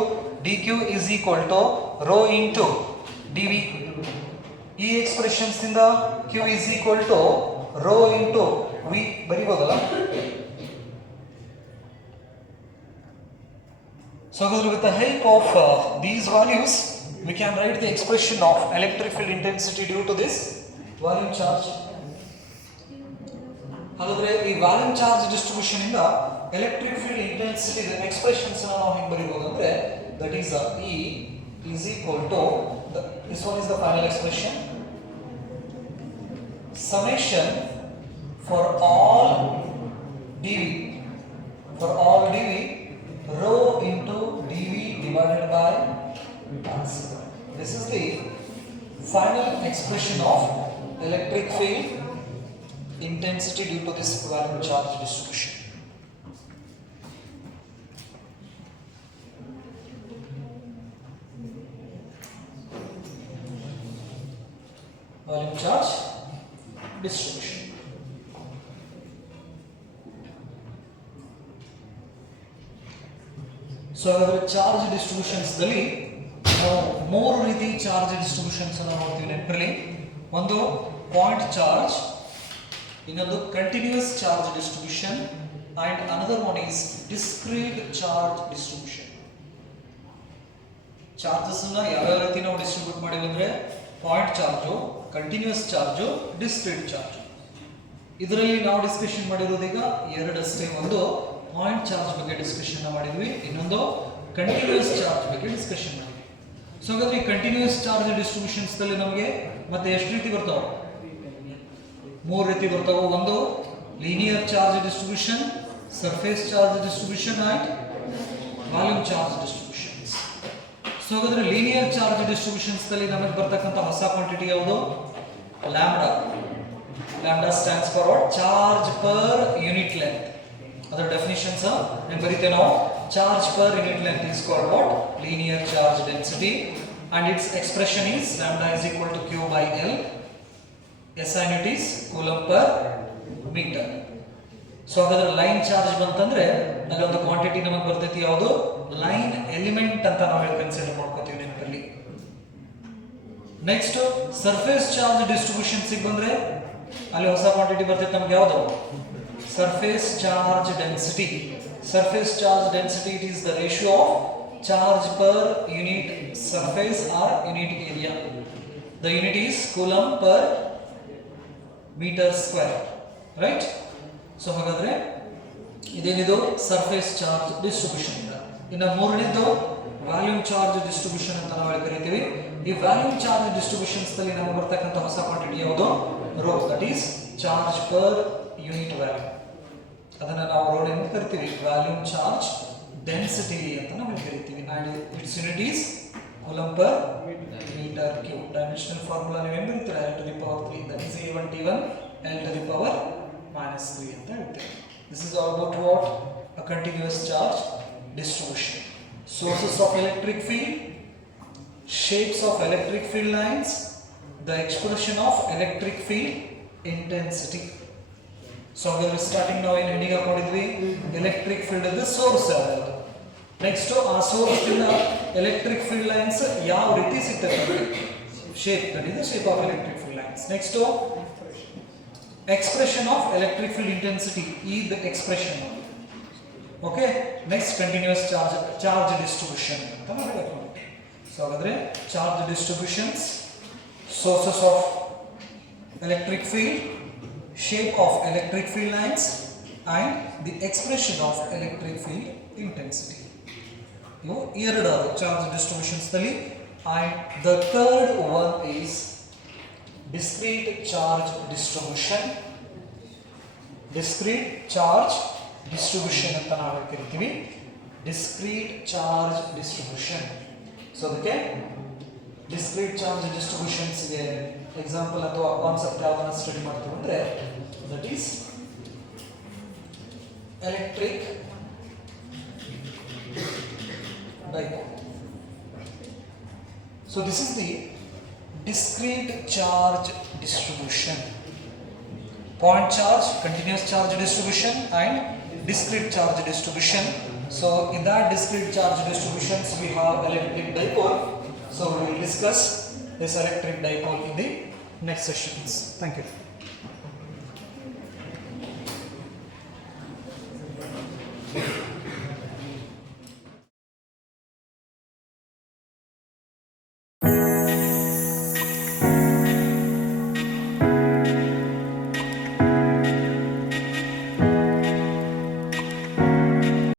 dq is equal to rho into dv. ಈ expressions ದಿಂದ q is equal to rho into v ಬರಿಬಹುದಲ್ಲ. So ಹಾಗಾದ್ರೆ with the help of these values we can write the expression of electric field intensity due to this volume charge. ಹಾಗಾದ್ರೆ ಈ volume charge distribution ಇಂದ electric field intensity expressions ನಾವು ಹೆಂಗೆ ಬರೀಬಹುದು ಅಂದ್ರೆ that is E is equal to this one is the final expression summation for all dv rho into dv divided by mass. This is the final expression of electric field intensity due to this volume charge distribution. Volume charge distribution. So charge distributions ದಲ್ಲಿ ನಾವು ಮೂರು ರೀತಿ charge distributions ಅನ್ನು ನೋಡ್ತೀವಿ ನೆನಪಿರಲಿ. ಒಂದು point charge, ಇನ್ನೊಂದು continuous charge distribution and another one is discrete charge distribution. Charges ಅನ್ನ ಯಾವ ರೀತಿ ನಾವು ಡಿಸ್ಟ್ರಿಬ್ಯೂಟ್ ಮಾಡಿವಿ ಅಂದ್ರೆ point charge, continuous charge, discrete charge. ಇದರಲ್ಲಿ ನಾವು ಡಿಸ್ಕಷನ್ ಮಾಡಿರೋದು ಈಗ ಎರಡಷ್ಟೇ. ಒಂದು ಪಾಯಿಂಟ್ ಚಾರ್ಜ್ ಬಗ್ಗೆ ಡಿಸ್ಕಷನ್ ಮಾಡಿದ್ವಿ, ಇನ್ನೊಂದು ಕಂಟಿನ್ಯೂಸ್ ಚಾರ್ಜ್ ಬಗ್ಗೆ ಡಿಸ್ಕಷನ್ ಮಾಡಿದ್ವಿ. ಸೊ ಹಾಗಾದ್ರೆ ಈ ಕಂಟಿನ್ಯೂಸ್ ಚಾರ್ಜ್ ಡಿಸ್ಟ್ರಿಬ್ಯೂಷನ್ಸ್ ದಲ್ಲಿ ನಮಗೆ ಮತ್ತೆ ಎಷ್ಟು ರೀತಿ ಬರ್ತಾವೆ? ಮೂರು ರೀತಿ ಬರ್ತಾವೆ. ಒಂದು linear charge distribution, surface charge distribution and volume charge distributions. So ಹಾಗಾದ್ರೆ ಲೀನಿಯರ್ ಚಾರ್ಜ್ ಡಿಸ್ಟ್ರಿಬ್ಯೂಷನ್ಸ್ ದಲ್ಲಿ ನಮಗೆ ಬರ್ತಕ್ಕಂಥ ಹೊಸ ಕ್ವಾಂಟಿಟಿ ಯಾವುದು? Lambda. Lambda stands for what? Charge per unit length. ಅದರ ಡೆಫಿನಿಷನ್ಸ್ ಏನು ಬರೀತೇವೆ ನಾವು? Charge per unit length is called what? Linear charge density, and its expression is lambda is equal to q by L. SI unit is coulomb per meter. So ಹಾಗಾದ್ರೆ line charge ಬಂತಂದ್ರೆ ಅಲ್ಲಿ ಒಂದು ಕ್ವಾಂಟಿಟಿ ನಮಗೆ ಬರ್ತೈತಿ, ಯಾವುದು? ಲೈನ್ ಎಲಿಮೆಂಟ್ ಅಂತ ನಾವು ಕನ್ಸಿಡರ್ ಮಾಡ್ಕೋತೀವಿ ನೆನಪಲ್ಲಿ. ನೆಕ್ಸ್ಟ್ ಸರ್ಫೇಸ್ ಚಾರ್ಜ್ ಡಿಸ್ಟ್ರಿಬ್ಯೂಷನ್ ಸಿಗ್ ಬಂದ್ರೆ ಅಲ್ಲಿ ಹೊಸ ಕ್ವಾಂಟಿಟಿ ಬರ್ತೈತಿ ನಮ್ಗೆ, ಯಾವುದು? Surface charge density. Surface charge density it is the ratio of charge per unit surface or unit area. The unit is coulomb per metre square, right? So ಹಾಗಾದ್ರೆ ಇದೇನಿದು surface charge distribution. ಇನ್ನು ಮೂರನೇದು ವ್ಯಾಲ್ಯೂಮ್ ಚಾರ್ಜ್ ಡಿಸ್ಟ್ರಿಬ್ಯೂಷನ್ ಅಂತ ನಾವು ಕರಿತೀವಿ. ಈ volume charge distributions ನಲ್ಲಿ ನಮಗೆ ಬರ್ತಕ್ಕಂಥ ಹೊಸ ಕ್ವಾಂಟಿಟಿ ಯಾವುದು? Rho. That is charge per unit value. ಅದನ್ನ ನಾವು ರೋ ಎಂದು ಕರಿತೀವಿ. ವ್ಯಾಲ್ಯೂಮ್ ಚಾರ್ಜ್ ಡೆನ್ಸಿಟಿ ಅಂತ ನಾವು ಕರಿತೀವಿ. And its unit is coulomb per metre cube. Dimensional formula ನೀವು ಏನು ಬರೀತೀರಾ? L to the power 3, that is A1T1 L to the power minus 3 ಅಂತ ಹೇಳ್ತೇವೆ. This is all about what? A continuous charge distribution. Sources of electric field, shapes of electric field lines, the expression of electric field intensity. So we are starting now in heading up ಮಾಡಿದ್ವಿ electric field is the source ಯಾವುದು. ನೆಕ್ಸ್ಟ್ ಆ ಸೋರ್ಸ್ ಇಂದ electric field lines ಯಾವ ರೀತಿ ಸಿಗ್ತದೆ? shape, that is the shape of electric field lines. Next expression of electric field intensity is the expression. Okay, next continuous charge distribution ಅಂತ ಮಾಡಬೇಕು. ಸೊ ಹಾಗಾದ್ರೆ charge distributions, sources of electric field, shape of electric field lines and the expression of electric field intensity. ಇವು ಎರಡು charge distributions ನಲ್ಲಿ. And the third one is discrete charge distribution. Discrete charge distribution ಅಂತ ನಾವು ಕರಿತೀವಿ. Discrete charge distribution. So ಅದಕ್ಕೆ discrete charge distributions ಗೆ ಎಕ್ಸಾಂಪಲ್ ಅಥವಾ ಕಾನ್ಸೆಪ್ಟ್ ಯಾವ್ದನ್ನ ಸ್ಟಡಿ ಮಾಡ್ತೀವಿ ಅಂದ್ರೆ that is electric dipole. So this is the discrete charge distribution. Point charge, continuous charge distribution and discrete charge distribution. So in that discrete charge distributions we have electric dipole. So we will discuss this electric dipole in the next sessions. Thank you.